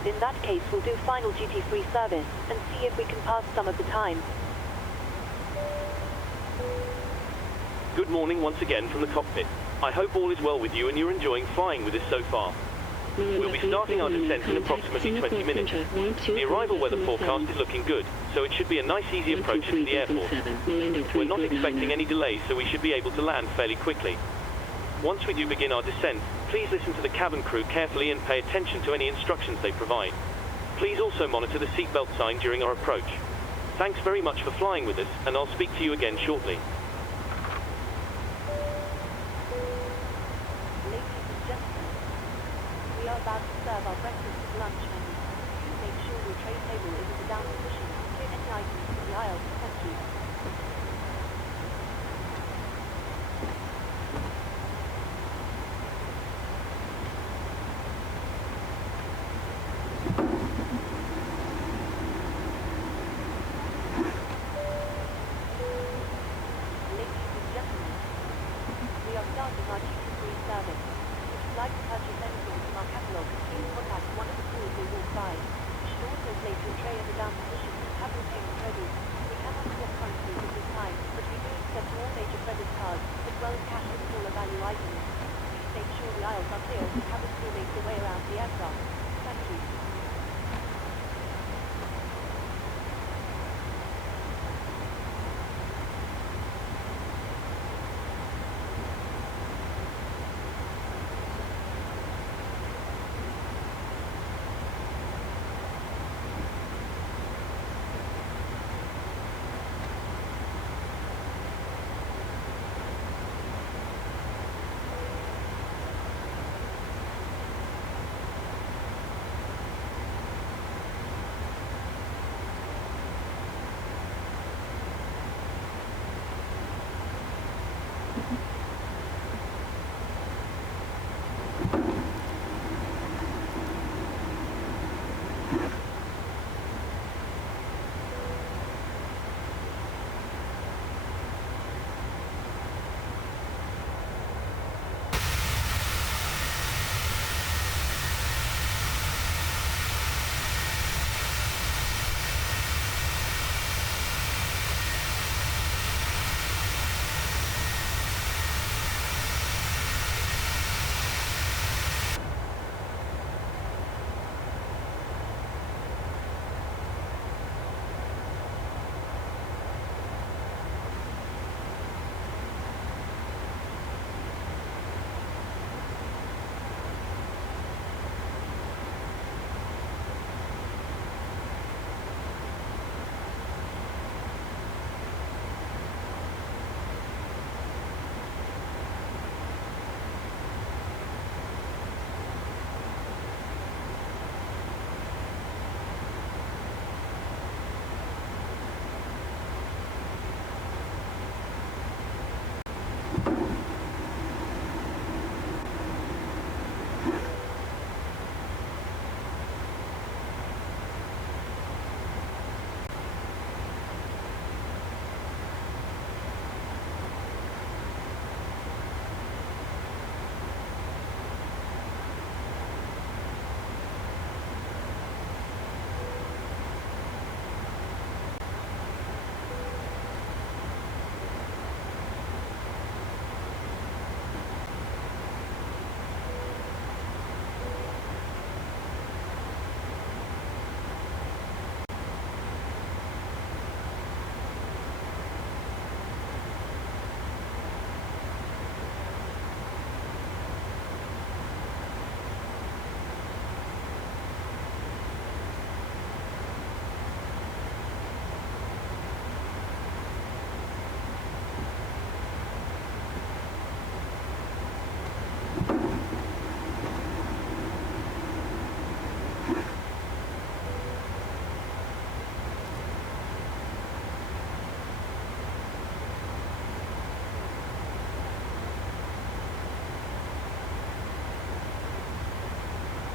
In that case, we'll do final duty-free service and see if we can pass some of the time. Good morning once again from the cockpit. I hope all is well with you and you're enjoying flying with us so far. We'll be starting our descent in approximately 20 minutes. The arrival weather forecast is looking good, so it should be a nice easy approach into the airport. We're not expecting any delays, so we should be able to land fairly quickly. Once we do begin our descent, please listen to the cabin crew carefully and pay attention to any instructions they provide. Please also monitor the seatbelt sign during our approach. Thanks very much for flying with us, and I'll speak to you again shortly. We are about to serve our breakfast and lunch menu. Please make sure your tray table is in the down position and clear any items from the aisles. Thank you. Ladies and gentlemen, we are starting our duty-free service. If you'd like to purchase anything from our catalog, please contact one of the crew as they walk by. You should also place your tray in the down position and have your payment ready. We cannot accept currency at this time, but we do accept all major credit cards, as well as cash and smaller value items. Please make sure the aisles are clear as the cabin crew makes their way around the aircraft. Thank you.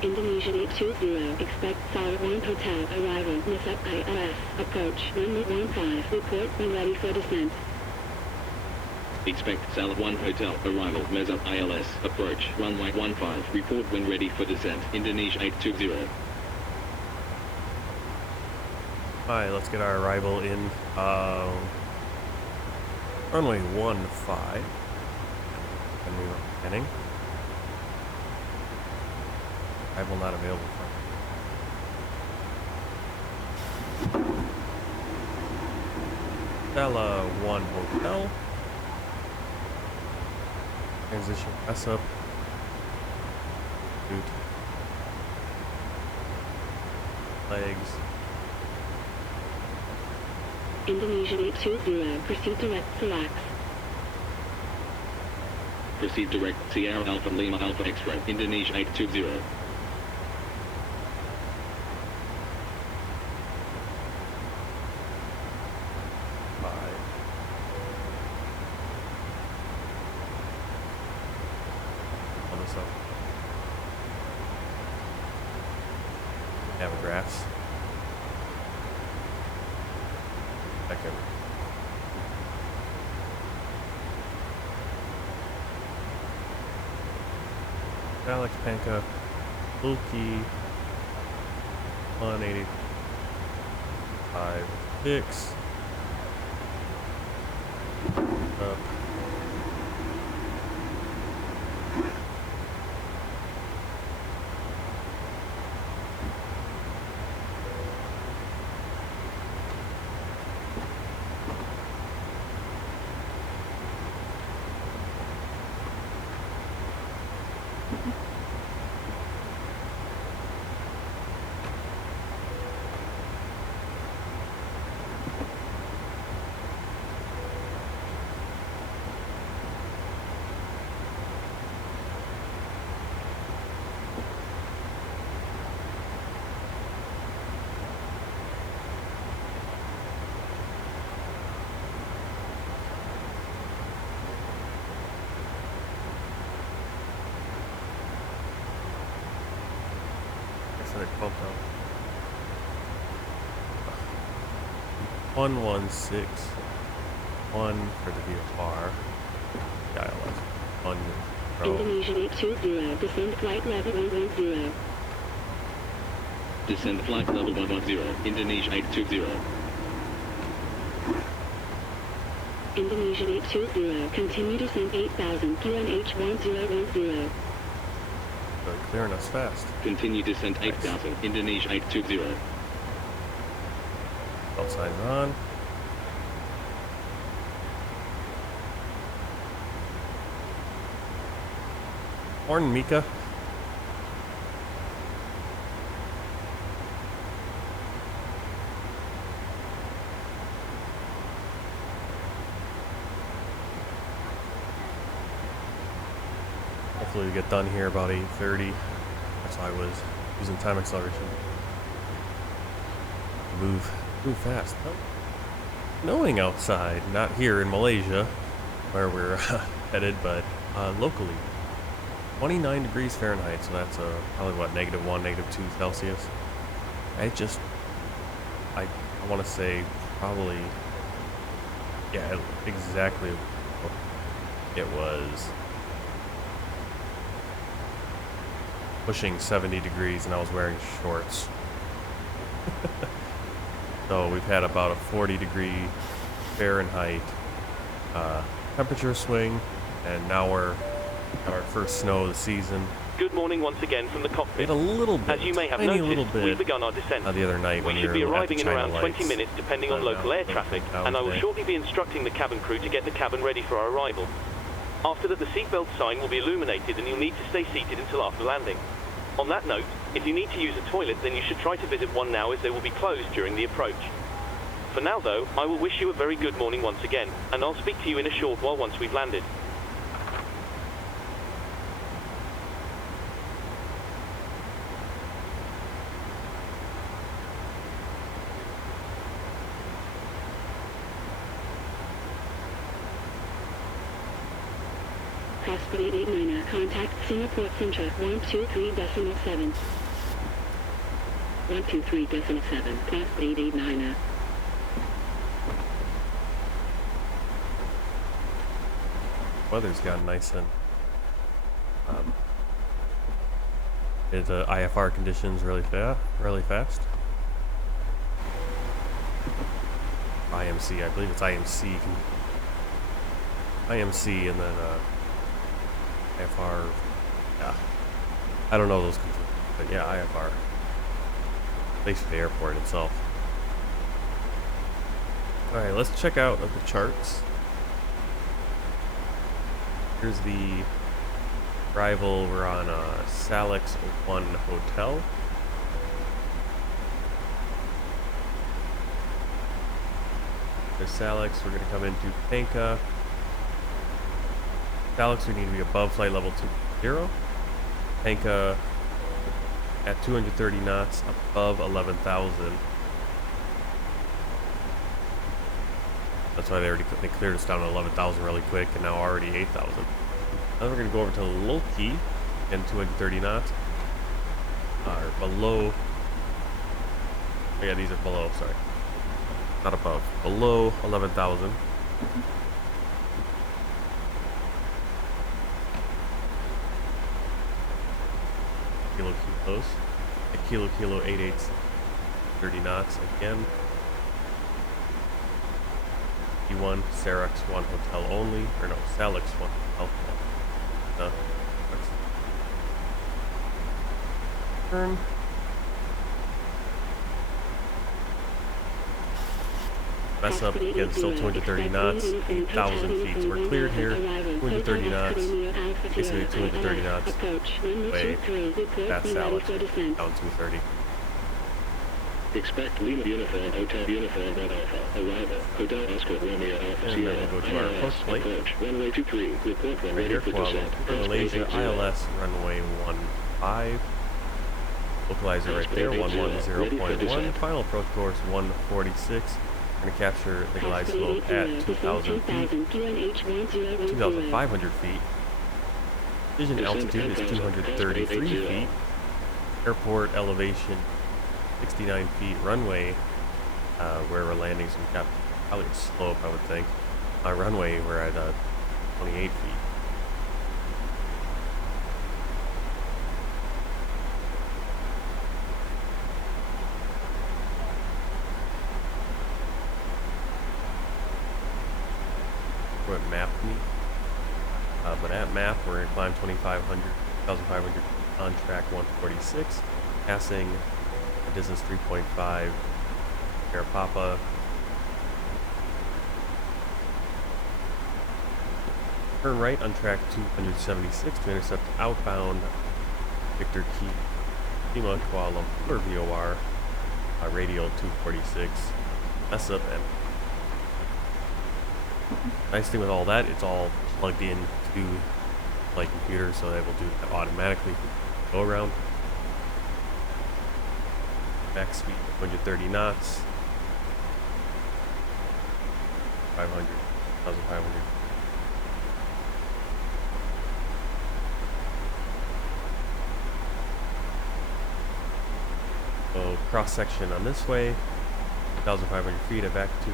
Indonesia 820, expect Tower 1 Hotel, arrival, MSFS, approach, runway 15, report when ready for descent. Expect Sal 1 Hotel, arrival, Meza ILS, approach, runway 15, report when ready for descent, Indonesia 820. Alright, let's get our arrival in runway 15. And we were heading. Arrival not available for Stella 1 Hotel. Transition S up. Boot. Legs. Indonesia 820, proceed direct, relax. Proceed direct, Sierra Alpha Lima Alpha X-ray, Indonesia 820. Graphs. Back over. Alex Panka, Luki, 185, 6. Up. Bumped up. 116. 1 for the VFR. ILS. 1 pro. Indonesia 820, descend flight level 110. Descend flight level 110, Indonesia 820. Indonesia 820, continue descent 8000, QNH 1010. Clearing us fast. Continue descent 8000, Indonesia 820. Belt signs on. Morning, Mika. Hopefully we get done here about 8:30. That's why I was using time acceleration. Move fast. Snowing outside, not here in Malaysia, where we're headed, but locally. 29 degrees Fahrenheit, so that's probably what, -1, -2 Celsius. I want to say probably, yeah, exactly. It was pushing 70 degrees and I was wearing shorts. So we've had about a 40-degree Fahrenheit temperature swing, and now we're at our first snow of the season. Good morning once again from the cockpit. A little bit, as you may have tiny noticed, little bit, we've begun our descent. The other night we should be arriving in around 20 minutes depending on local air traffic, and I will shortly be instructing the cabin crew to get the cabin ready for our arrival. After that, the seatbelt sign will be illuminated and you'll need to stay seated until after landing. On that note, if you need to use a toilet, then you should try to visit one now, as they will be closed during the approach. For now though, I will wish you a very good morning once again, and I'll speak to you in a short while once we've landed. Cross 889er. contact Singapore Centre 123.7. 123.7, class 889er. Weather's gotten nice and it's IFR conditions really fast. IMC, I believe it's IMC. IMC and then IFR. Yeah, I don't know those controls, but yeah, IFR. At least for the airport itself. All right, let's check out the charts. Here's the arrival. We're on Salix 1 Hotel. There's Salix. We're going to come into Panka. Salix, we need to be above flight level 20. Panka at 230 knots, above 11,000. That's why they cleared us down to 11,000 really quick, and now already 8,000. Now we're going to go over to Loki and 230 knots. Or below. Oh yeah, these are below, sorry. Not above. Below 11,000. Kilos. At Kilo 88, 30 knots again. E1, Sarix 1 Hotel only. Or no, Salix 1 Hotel. Turn. Mess up again, still 230 knots, 8,000 feet. So we're cleared here, 230 knots, basically 230 knots away, past Salix, down 230. Expect Lima Uniform Hotel Uniform Red Alpha, arrival, Hotel Oscar Romeo Alpha And then we'll go to our approach plate. Runway 23, report when ready for Kuala descent. Lumpur, Malaysia, ILS, runway 15. Localizer right there, 110.1. Final approach course 146. We're going to capture the glide slope at 2,000 feet, 2,500 feet. Vision altitude is 233 feet. Airport elevation 69 feet. Runway where we're landing, so we've got probably a slope, I would think. Runway, we're at 28 feet. We're at map meet. But at map, we're going to climb 2,500 on track 146, passing a distance 3.5 Air Papa. Turn right on track 276 to intercept outbound Victor Key Lima Kuala Lumpur VOR radial 246. Mess up and nice thing with all that, it's all plugged in to flight computer, so that will do that automatically. Go around. Max speed 130 knots. 500, 1,500. So cross section on this way, 1,500 feet at back to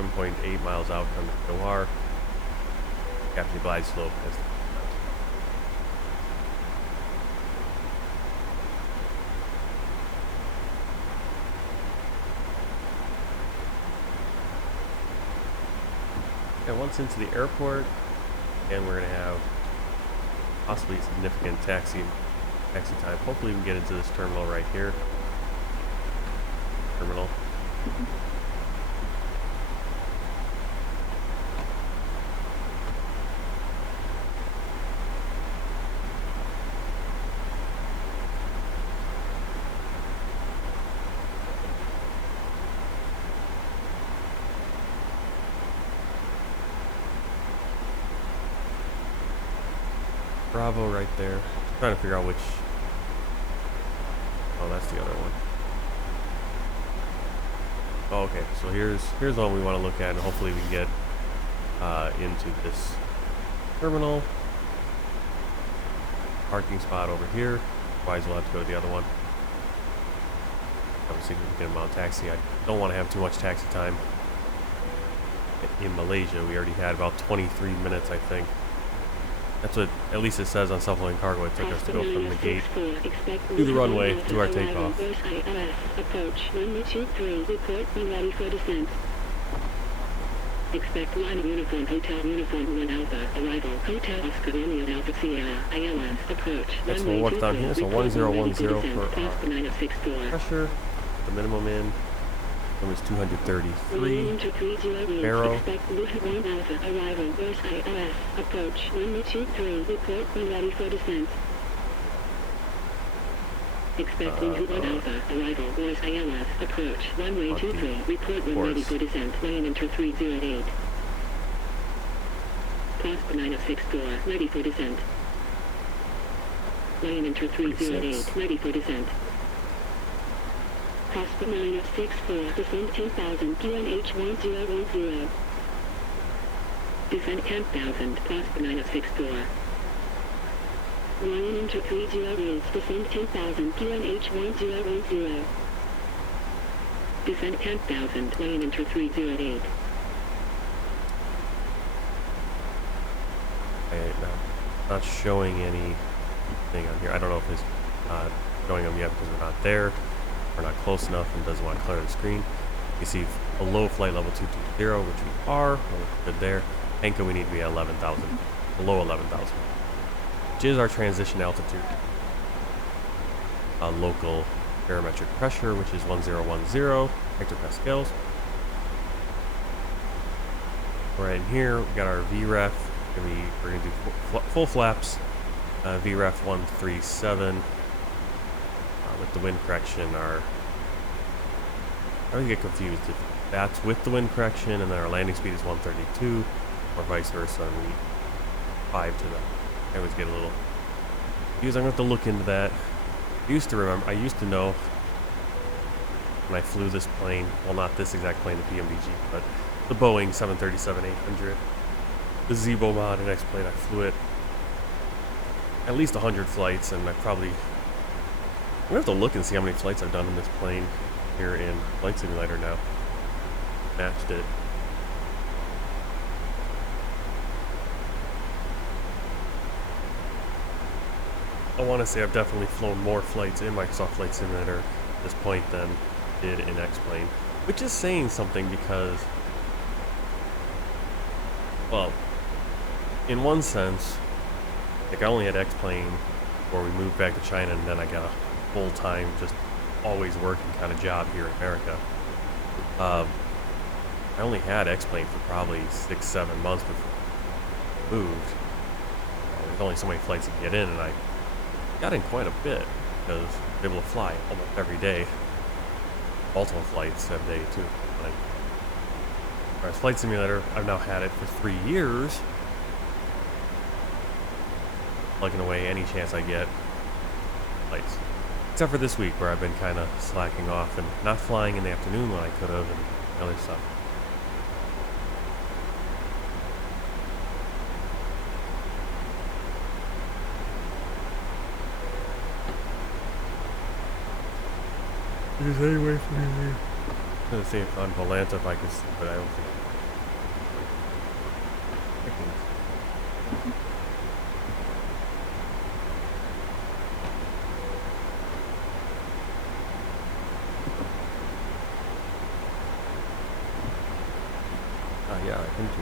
7.8 miles out from the OR. Capture the glide slope as and once into the airport, and we're going to have possibly significant taxi time. Hopefully we can get into this terminal right here. Terminal. Bravo right there. Trying to figure out which. Oh, that's the other one. Oh, okay, so here's the one we want to look at, and hopefully we can get into this terminal. parking spot over here. Otherwise, we'll have to go to the other one. Have a significant amount of taxi. I don't want to have too much taxi time. In Malaysia, we already had about 23 minutes, I think. That's what, at least it says on Supplement Cargo. It took us to go from the gate to the runway to our takeoff. Approach 123. Report when ready for descent. Expect line uniform hotel uniform 1 Alpha arrival hotel Oscar Romeo Alpha Sierra ILS approach. That's what worked down here. So 1010 for pressure. The minimum in. It was 233. Barrow. Expect Lufthansa Alpha arrival Royce ILS approach 123. Report when ready for descent. Expect Lufthansa Alpha arrival Royce ILS approach runway 23. Report when ready for descent. Lane enter 308. Prosper 9064 ready for descent. Lane enter 308 ready for descent. Prosper 9064 descend 10,000 QNH 1010. Descend 10,000 Prosper 9064. Lion enter 308 descend 10,000 QNH 1010. Descend 10,000 Lion enter 308. Not showing anything on here. I don't know if it's not showing them yet because we're not there. We're not close enough and doesn't want to clear the screen. You see below flight level 220, which we are. We're good there. Anchor, we need to be at 11,000. Below 11,000. Which is our transition altitude. Local barometric pressure, which is 1010 hectopascals. Right in here, we got our VREF. We're going to do full flaps. VREF 137. With the wind correction, I always get confused if that's with the wind correction and then our landing speed is 132 or vice versa and we 5 to them. I always get a little confused. I'm going to have to look into that. I used to know when I flew this plane, well, not this exact plane, the PMDG, but the Boeing 737-800, the Zibo mod and X plane. I flew it at least 100 flights, and I'm gonna have to look and see how many flights I've done in this plane here in Flight Simulator now. Matched it. I want to say I've definitely flown more flights in Microsoft Flight Simulator at this point than did in X-Plane, which is saying something because, well, in one sense, like I only had X-Plane before we moved back to China, and then I got a full-time, just always working kind of job here in America. I only had X-Plane for probably 6-7 months before I moved. There's only so many flights you can get in, and I got in quite a bit because I was able to fly almost every day. Multiple flights every day too. Whereas Flight Simulator, I've now had it for 3 years. Plugging away any chance I get flights. Except for this week where I've been kind of slacking off and not flying in the afternoon when I could have and other stuff. Is there any way for me to I'm going to see if on Volanta if I can see, but I don't think I can. Yeah, I can do it.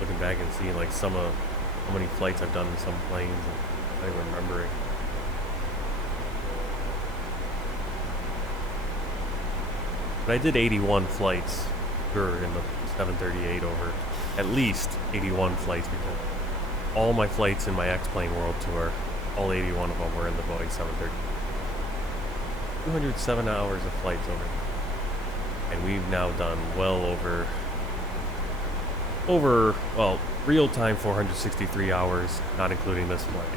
Looking back and seeing like some of how many flights I've done in some planes and I don't even remembering. But I did 81 flights sure in the 738 over at least 81 flights because all my flights in my X-Plane World Tour, all 81 of them were in the Boeing 738. 207 hours of flights over. And we've now done well over over, well, real-time 463 hours, not including this flight,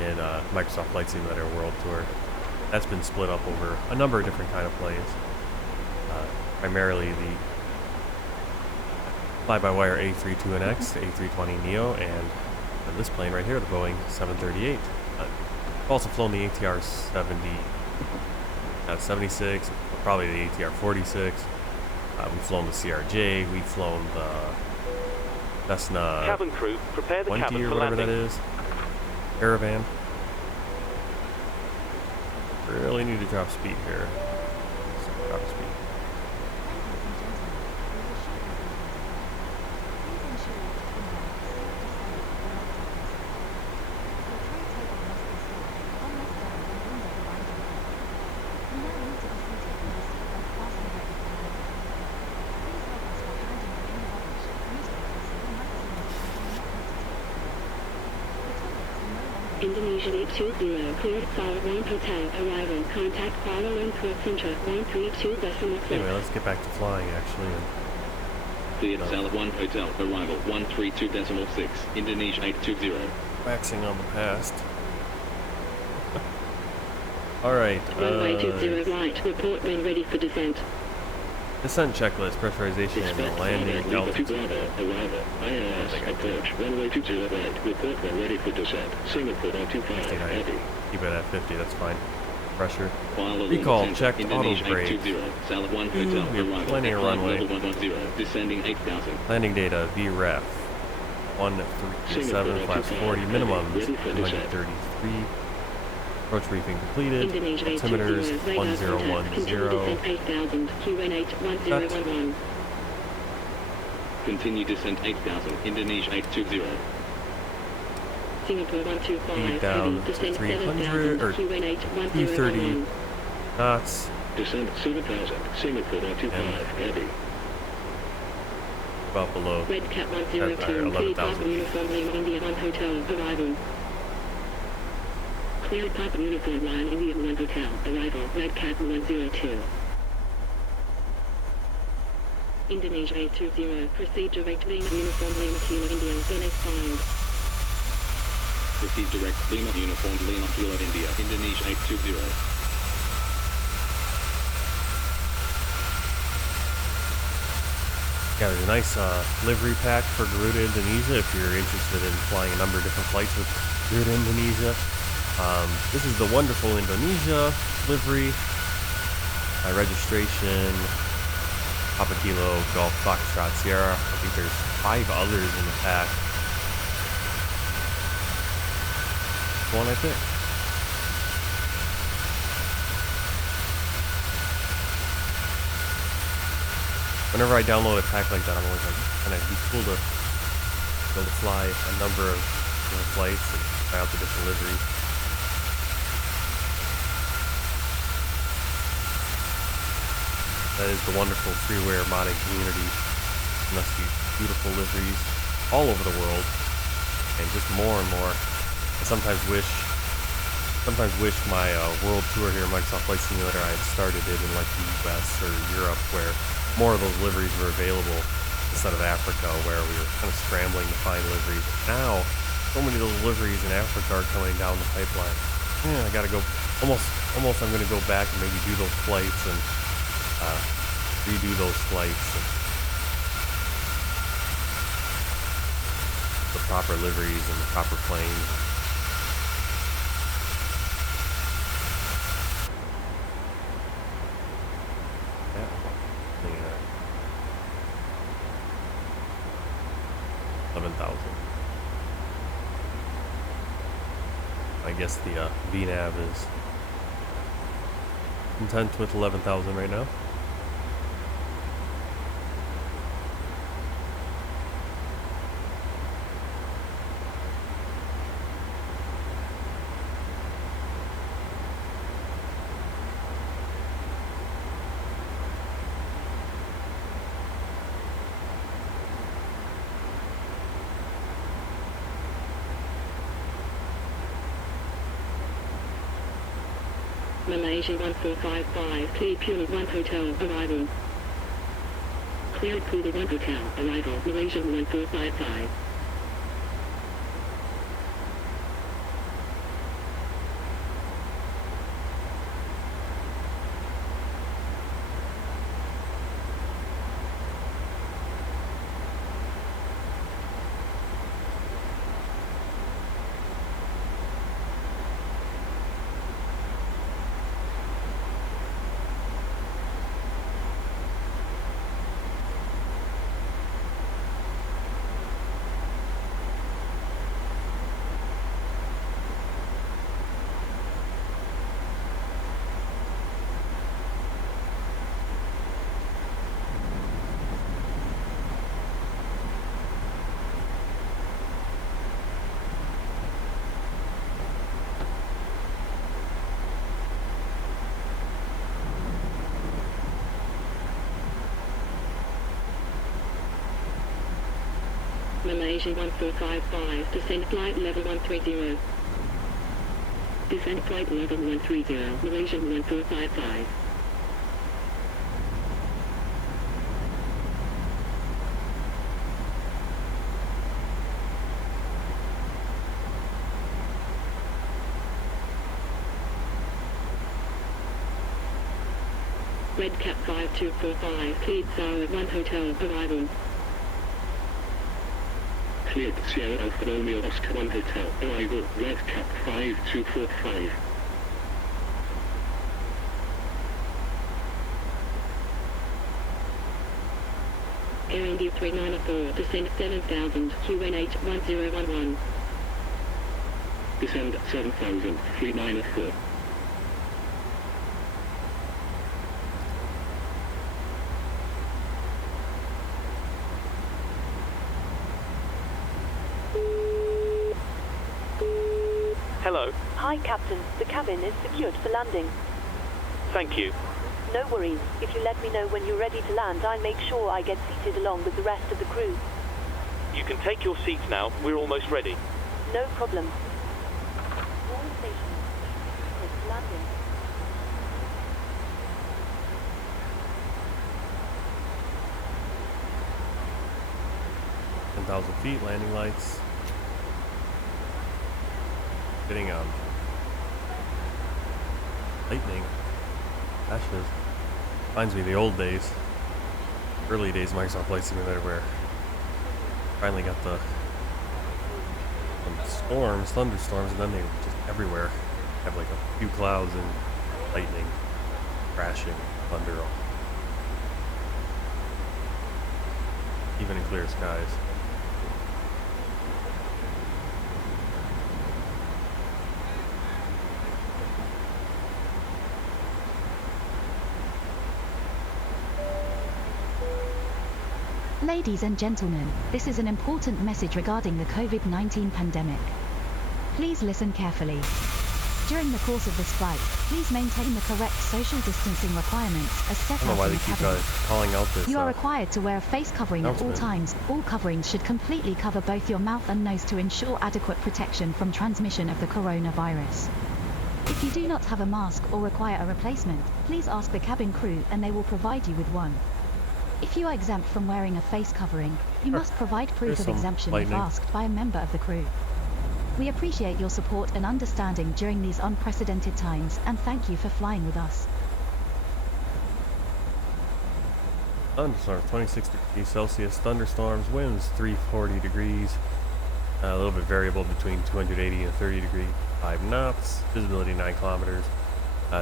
in Microsoft Flight Simulator World Tour. That's been split up over a number of different kind of planes. Primarily the fly-by-wire A32NX, the A320neo, and this plane right here, the Boeing 738. I've also flown the ATR 76, probably the ATR 46. We've flown the CRJ. We've flown the Cessna Cabin crew, prepare the 20 cabin or for whatever landing. that is. Caravan. Really need to drop speed here. Drop speed. Indonesia 820, cleared Fire 1 Hotel, arrival, contact Kuala Lumpur Central 132.6. Anyway, let's get back to flying actually. Cleared Sal 1 Hotel, arrival 132.6, Indonesia 820. Waxing on the past. Alright, Runway 20 right, report when ready for descent. descent checklist, pressurization, and landing altitude. Arrival, ILS, approach, runway 20 right, report when ready for descent. Singapore 25, heavy. Keep it at 50, that's fine. Pressure. Kuala Recall, Lumpur, checked auto Indonesia brake. 820, Sal 1 Hotel, We have arrival, plenty of climb runway. level 110, descending 8,000. Landing data, VREF. 137, flaps 40, minimum 233. Approach briefing completed. Indonesia Altimeters 820, radar contact, continue 1010. descent 8000, QN8 1011. Continue descent 8,000, Indonesia 820. Singapore 125, Speed down heavy, descent to 300 7000, or QN8 230 1011. knots. Descent 7,000, Singapore 125, heavy. About below. Red Cat 102, cleared 11,000. Papa Uniform Lima India 1 Hotel, arrival. Cleared Papa Uniform Line India 1 Hotel, arrival, Red Cat 102. Indonesia 820, proceed direct Lima Uniform Lima Kilo India, NS filed. Proceed direct Lima Uniform Lima Kilo India, Indonesia 820. Yeah, there's a nice livery pack for Garuda Indonesia if you're interested in flying a number of different flights with Garuda Indonesia. This is the wonderful Indonesia livery. My registration, Papa Kilo, Golf, Foxtrot, Sierra. I think there's 5 others in the pack. The one I picked. Whenever I download a pack like that, I'm always like, kind of cool to be able to fly a number of different flights and try out the different liveries. That is the wonderful freeware modding community. And that's these beautiful liveries all over the world, and just more and more. I sometimes wish my world tour here, Microsoft Flight Simulator, I had started it in like the US or Europe, where more of those liveries were available instead of Africa, where we were kind of scrambling to find liveries. Now, so many of those liveries in Africa are coming down the pipeline. Yeah, I gotta go. Almost. I'm gonna go back and maybe do those flights and redo those flights. And the proper liveries and the proper planes. Yeah. 11,000. I guess the VNAV is content with 11,000 right now. Malaysia 1455, cleared Puma 1 Hotel, arrival. cleared Kuala 1 Hotel, arrival Malaysia 1455. Malaysia 1455, descend flight level 130. Descend flight level 130, Malaysia 1455. Red Cap 5245, cleared Sierra 1 Hotel, arrival. Cleared Sierra Alpha Romeo Oscar 1 Hotel, arrival, Red Cap 5245. AMD 394, descend 7000, QNH 1011. Descend 7000, 394. Hello. Hi, Captain. The cabin is secured for landing. Thank you. No worries. If you let me know when you're ready to land, I'll make sure I get seated along with the rest of the crew. You can take your seats now. We're almost ready. No problem. All stations, please for landing. Ten 10,000 feet, landing lights. Getting lightning flashes. Reminds me of the old days, early days Microsoft Flight Simulator, where finally got the storms, thunderstorms, and then they were just everywhere. Have like a few clouds and lightning, crashing, thunder, even in clear skies. Ladies and gentlemen, this is an important message regarding the COVID-19 pandemic. Please listen carefully. During the course of this flight, please maintain the correct social distancing requirements as set I don't know out why in they the keep cabin. calling out this. You are required to wear a face covering at all announcement. times. All coverings should completely cover both your mouth and nose to ensure adequate protection from transmission of the coronavirus. If you do not have a mask or require a replacement, please ask the cabin crew and they will provide you with one. If you are exempt from wearing a face covering, you must provide proof Here's of some exemption if lightning. asked by a member of the crew. We appreciate your support and understanding during these unprecedented times, and thank you for flying with us. Thunderstorms, 26 degrees Celsius. Thunderstorms, winds 340 degrees. A little bit variable between 280 and 30 degrees. 5 knots. Visibility 9 kilometers.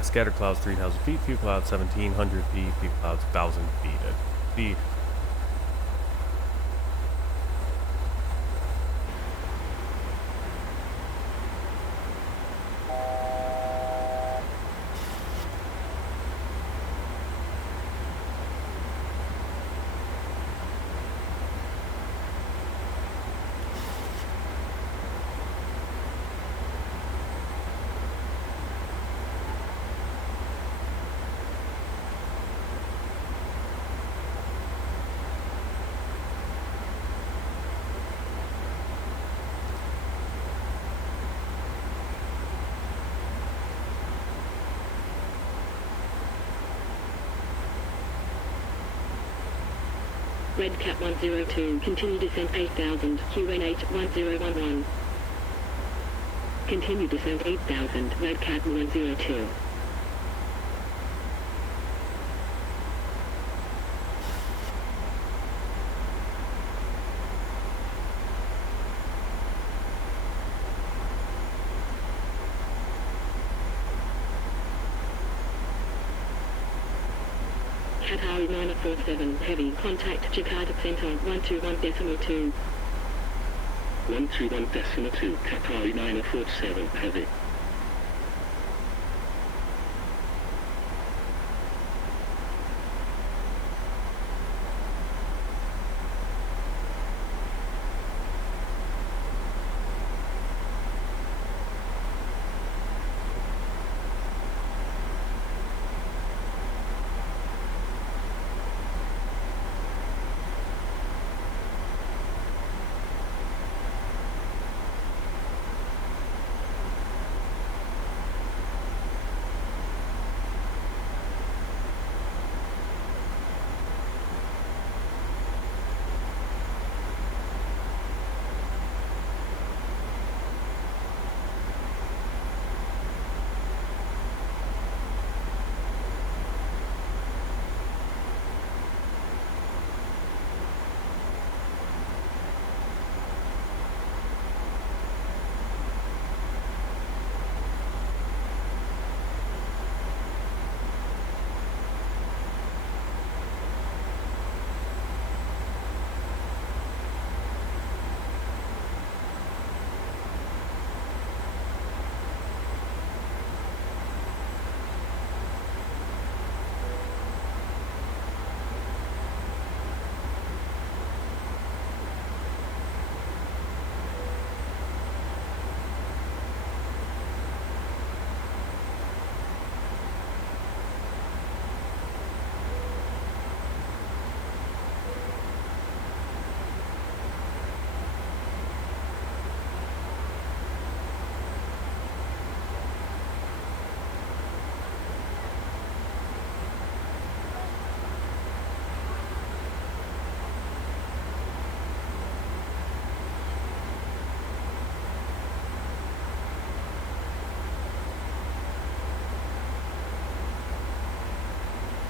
Scattered clouds 3,000 feet. Few clouds 1,700 feet. Few clouds 1,000 feet. Feet. Red Cap 102, continue descent 8000, QNH 1011. Continue descent 8000, Red Cap 102. Hatta 947, heavy, contact Jakarta Center 121.2. 121.2, Hatta 947, heavy.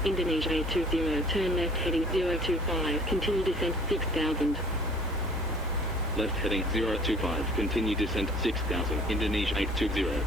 Indonesia 820, turn left heading 025, continue descent 6000. Left heading 025, continue descent 6000, Indonesia 820.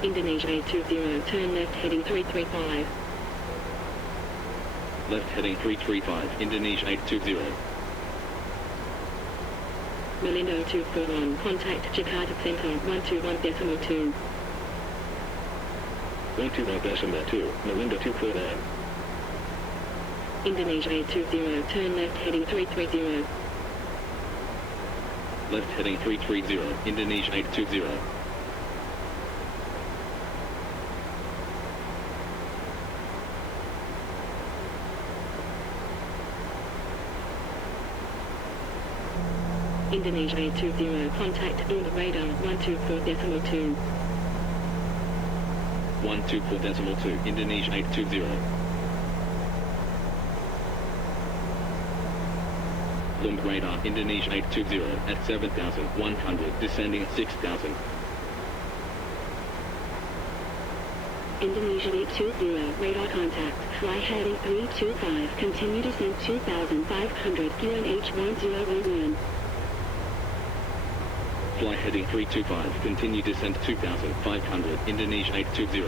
Indonesia 820, turn left heading 335. Left heading 335, Indonesia 820. Malindo 241, contact Jakarta Center 121.2. 121.2, Malindo 249. Indonesia 820, turn left heading 330. Left heading 330, Indonesia 820. Indonesia 820, contact AMD Radar 124.2. 124.2, Indonesia 820. Lumb radar, Indonesia 820, at 7,100, descending 6,000. Indonesia 820, radar contact, fly heading 325, continue descent 2,500, QNH 1011. Fly heading 325, continue descent 2,500, Indonesia 820.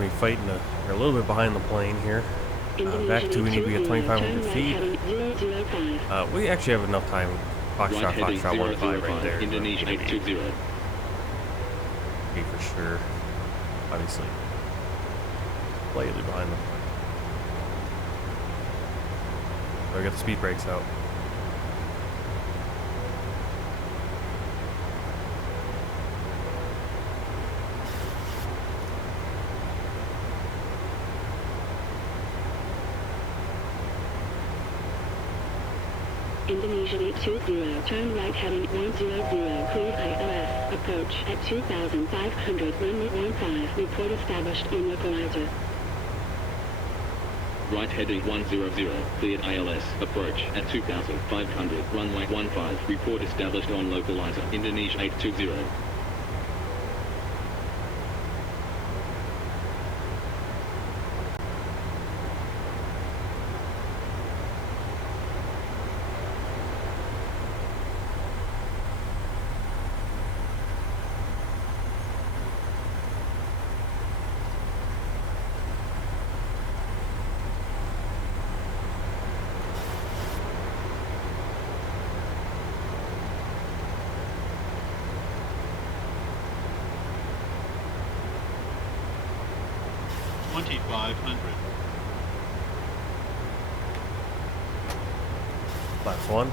gonna be fighting we're a little bit behind the plane here. Back to, we need to be at 2,500 feet. We actually have enough time. Foxtrot 1-5 right there. Indonesia 820. Okay, for sure. Obviously, slightly behind the plane. So I got the speed brakes out. Indonesia 820, turn right heading 100, clear ILS, approach at 2,500, runway 15, report established on localizer. Right heading 100, cleared ILS, approach at 2,500, runway 15, report established on localizer, Indonesia 820. Last one.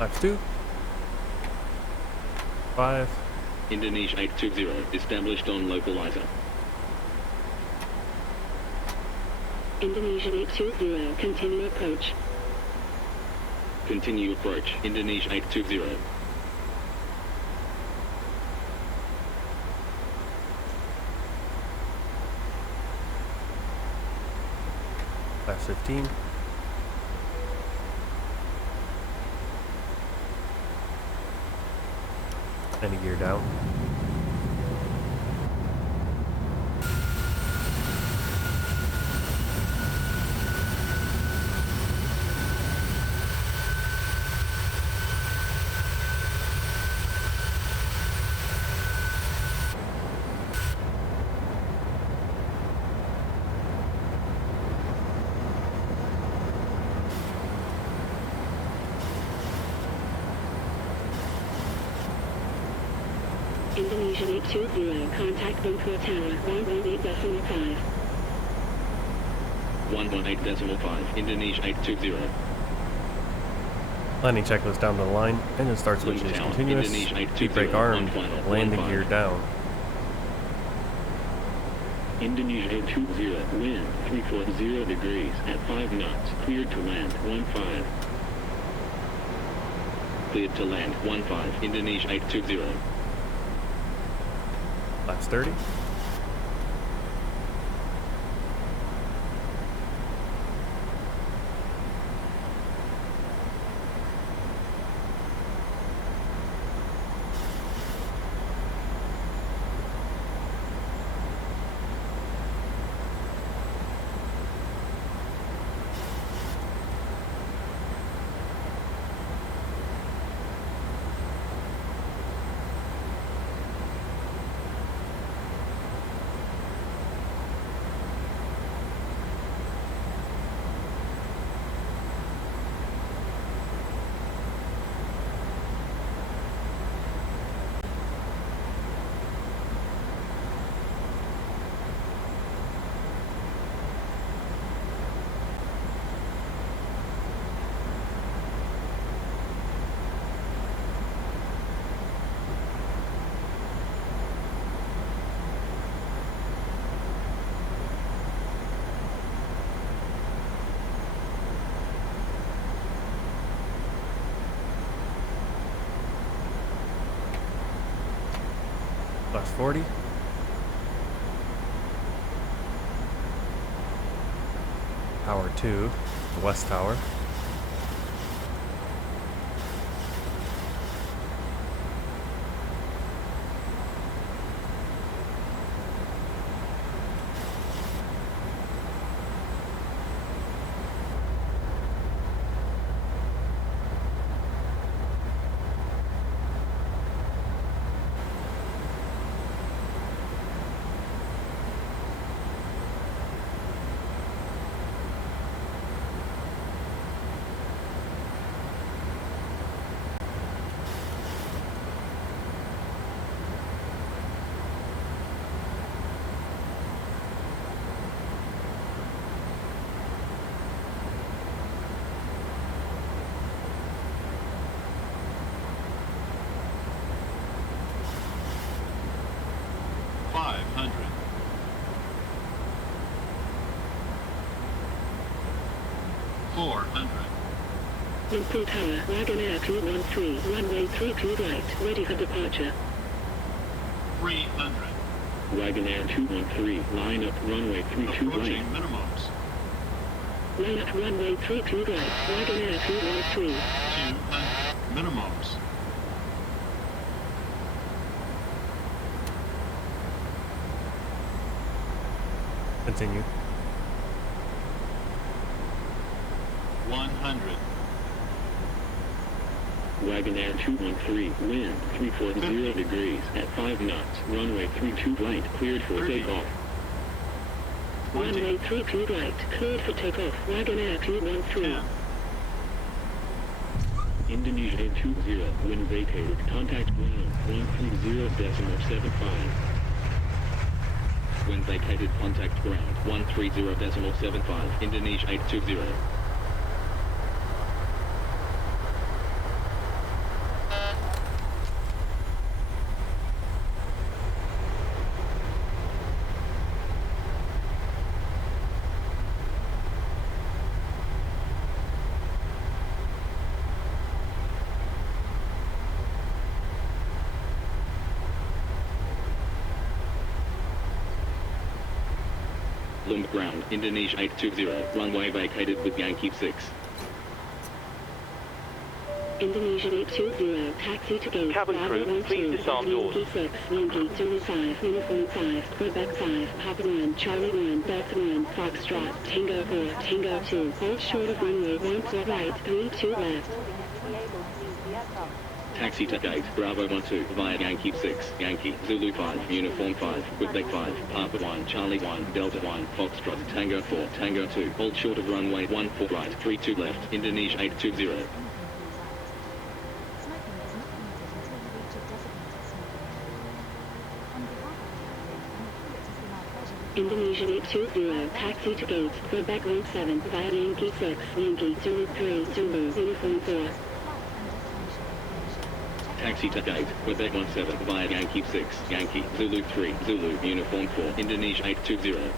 Times 2. 5. Indonesia 820, established on localizer. Indonesia 820, continue approach. Continue approach, Indonesia 820. Last 15. Any gear down. Indonesia 820, contact Bangkok Tower, 118.5. 118.5, Indonesia 820. Landing checklist down the line, engine start switch is continuous, speed brake armed, landing gear down. Indonesia 820, wind 340 degrees at 5 knots, cleared to land 15. Cleared to land 15, Indonesia 820. Last 30. Last 40. Tower 2, the West Tower. Lumpur Tower, Wagonair 213, runway 32 right, ready for departure. 300. Wagonair 213, line up runway 32 Approaching right. minimums. Line up runway 32 right, Wagonair 213. 200. Minimums. Continue. 100. Wagonair 213, wind 340 degrees at 5 knots, runway 32 right, cleared for 30. takeoff. 20. Runway 32 right, cleared for takeoff, Wagonair 213. 10. Indonesia 20, wind vacated, contact ground 130.75. Wind vacated, contact ground 130.75, Indonesia 820. Lumber ground, Indonesia 820, runway vacated with Yankee 6. Indonesia 820, taxi to gate. Cabin crew, please disarm doors. Yankee 6, Yankee 25, Uniform 5, Quebec 5, Papa 1, Charlie 1, Delta 1, Foxtrot, Tango 4, Tango 2, hold short of runway 14 right, 32 left. Taxi to gate, Bravo 12, via Yankee 6, Yankee, Zulu 5, Uniform 5, Quebec 5, Papa 1, Charlie 1, Delta 1, Foxtrot, Tango 4, Tango 2, hold short of runway 14 right, 32 left, Indonesia 820. Smoking is not permitted until you reach a designated smoking area. On behalf of the captain and the crew, it has been our pleasure with Indonesia 820, taxi to gate, Quebec 17, via Yankee 6, Yankee Zulu 3, Zulu, Uniform 4. flight and destination information. Taxi to gate, Quebec 17, via Yankee 6, Yankee, Zulu 3, Zulu, Uniform 4, Indonesia 820.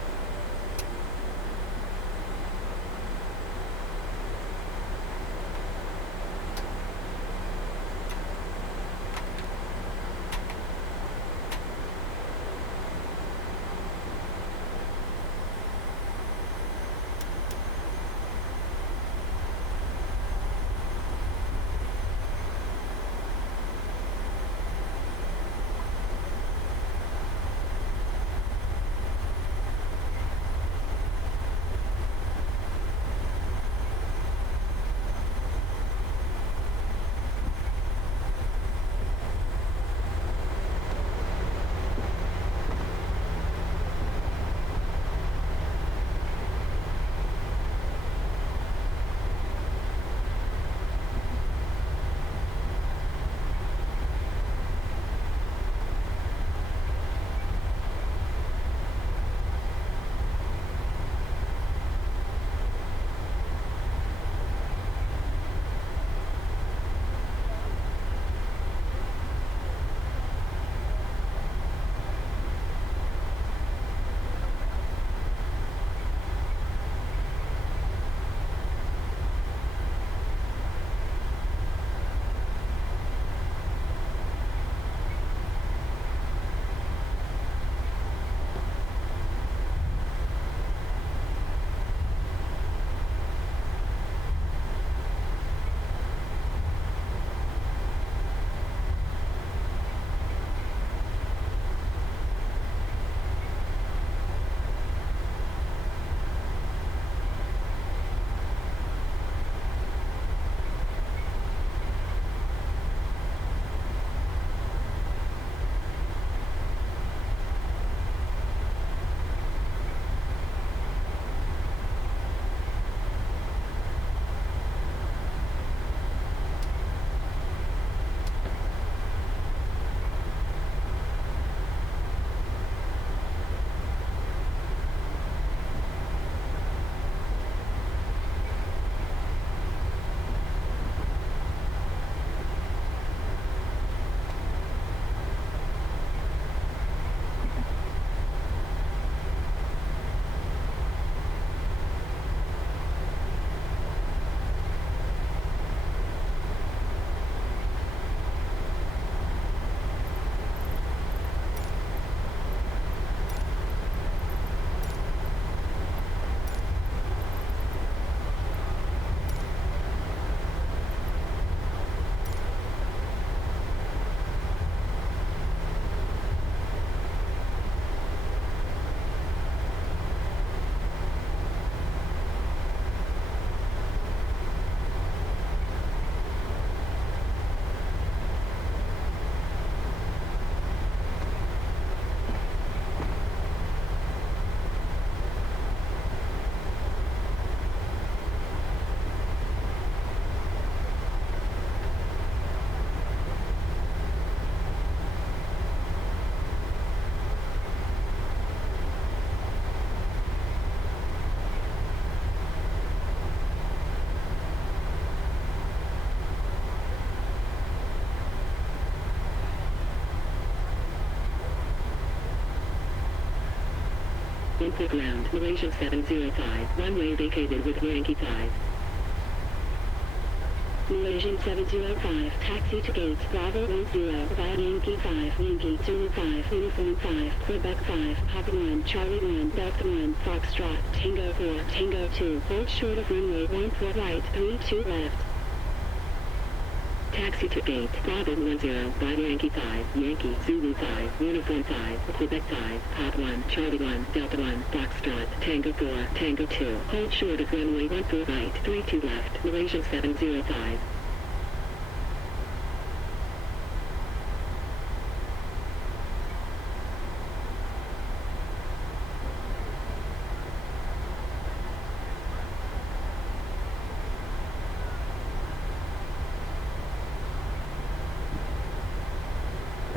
14 ground, Malaysia 705, runway vacated with Yankee 5. Malaysian 705, taxi to gate, Bravo 10, via Yankee 5, Yankee 05, Uniform 5, Quebec 5, Papa 1, Charlie 1, Delta 1, Foxtrot, Tango 4, Tango 2, hold short of runway 14 right, 32 left. Taxi to gate, Bravo 10, via Yankee 5, Yankee, Zulu 5, Uniform 5, Quebec 5, Pop 1, Charlie 1, Delta 1, Foxtrot, Tango 4, Tango 2, hold short of runway 14 right, 32 left, Malaysia 705.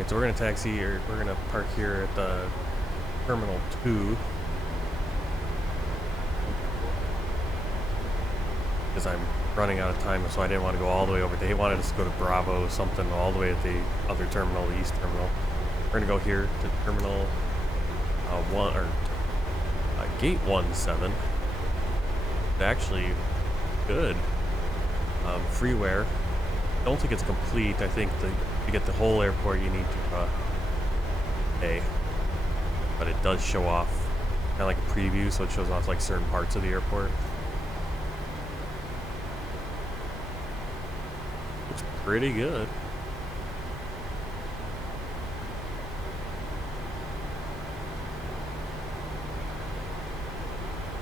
So we're gonna taxi, or we're gonna park here at the Terminal 2 because I'm running out of time, so I didn't want to go all the way over. They wanted us to go to Bravo something all the way at the other terminal, the East Terminal. We're gonna go here to Terminal 1 or Gate 17. It's actually good. Freeware. Don't think it's complete. I think to get the whole airport you need to pay, but it does show off kind of like a preview, so it shows off like certain parts of the airport. Looks pretty good.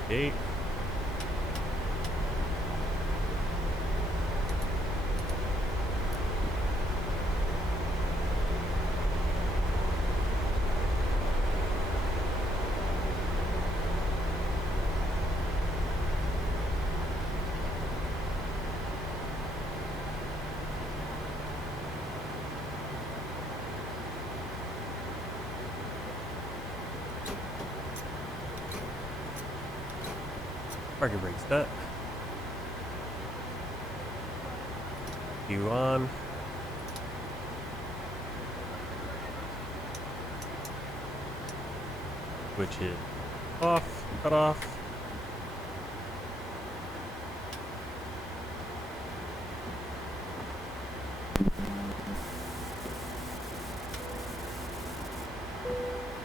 Okay. Parking brake set. You on. Which is off, cut off.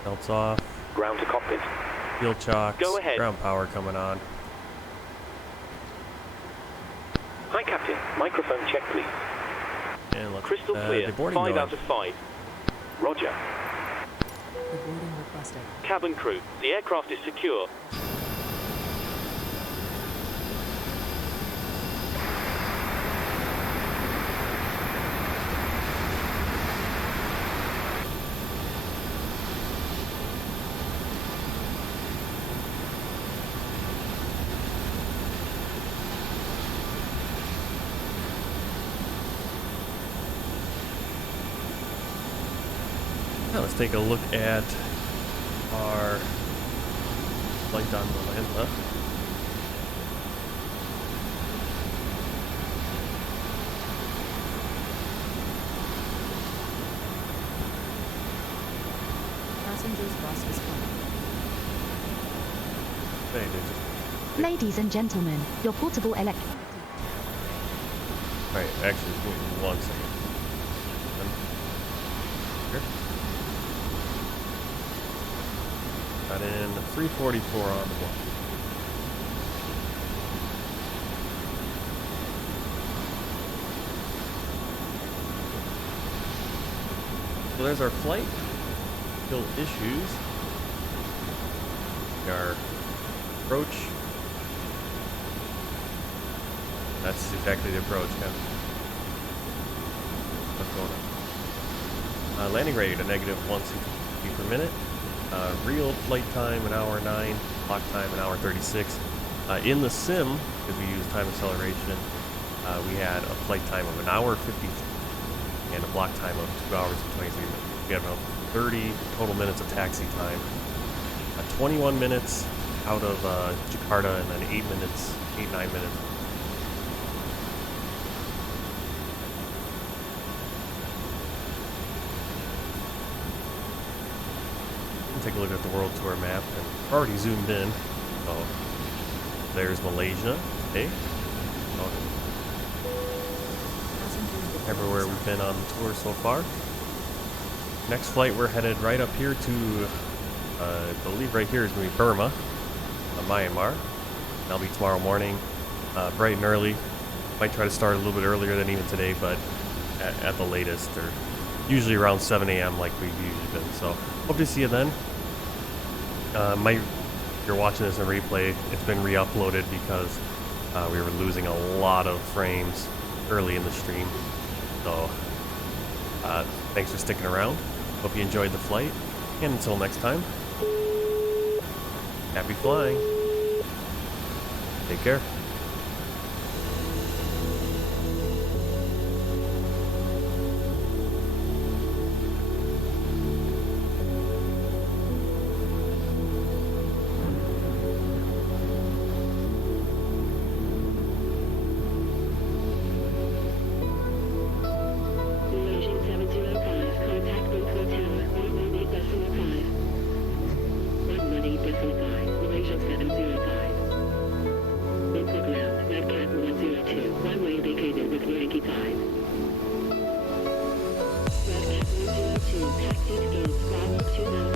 Belts off. Ground to cockpit. Fuel chocks. Go ahead. Ground power coming on. Hi, Captain. Microphone check, please. And let's, Crystal clear. the boarding 5 going. out of 5. Roger. Boarding requested. Cabin crew, the aircraft is secure. Now let's take a look at our flight on the land left. Passengers bus is coming. Hey, there's Ladies and gentlemen, your portable electric. Alright, actually, give me 1 second. Here. Got in 344 on the block. So there's our flight. Still issues. Our approach. That's exactly the approach, Kevin. What's going on? Landing rate, a negative 160 per minute. Real flight time, an hour 9. Clock time, an hour 36. In the sim, because we use time acceleration, we had a flight time of an hour 50 and a block time of 2 hours and 23 minutes. We had about 30 total minutes of taxi time. 21 minutes out of Jakarta, and then 9 minutes. take a look at the world tour map, and we're already zoomed in. So there's Malaysia. Hey, everywhere we've been on the tour so far. Next flight, we're headed right up here to, I believe right here is going to be Burma, Myanmar. That'll be tomorrow morning, bright and early. Might try to start a little bit earlier than even today, but at the latest, or usually around 7 a.m. like we've usually been. So hope to see you then. If you're watching this in replay, it's been re-uploaded because we were losing a lot of frames early in the stream. So thanks for sticking around. Hope you enjoyed the flight, and until next time, happy flying. Take care. Taxi to gate Bravo 2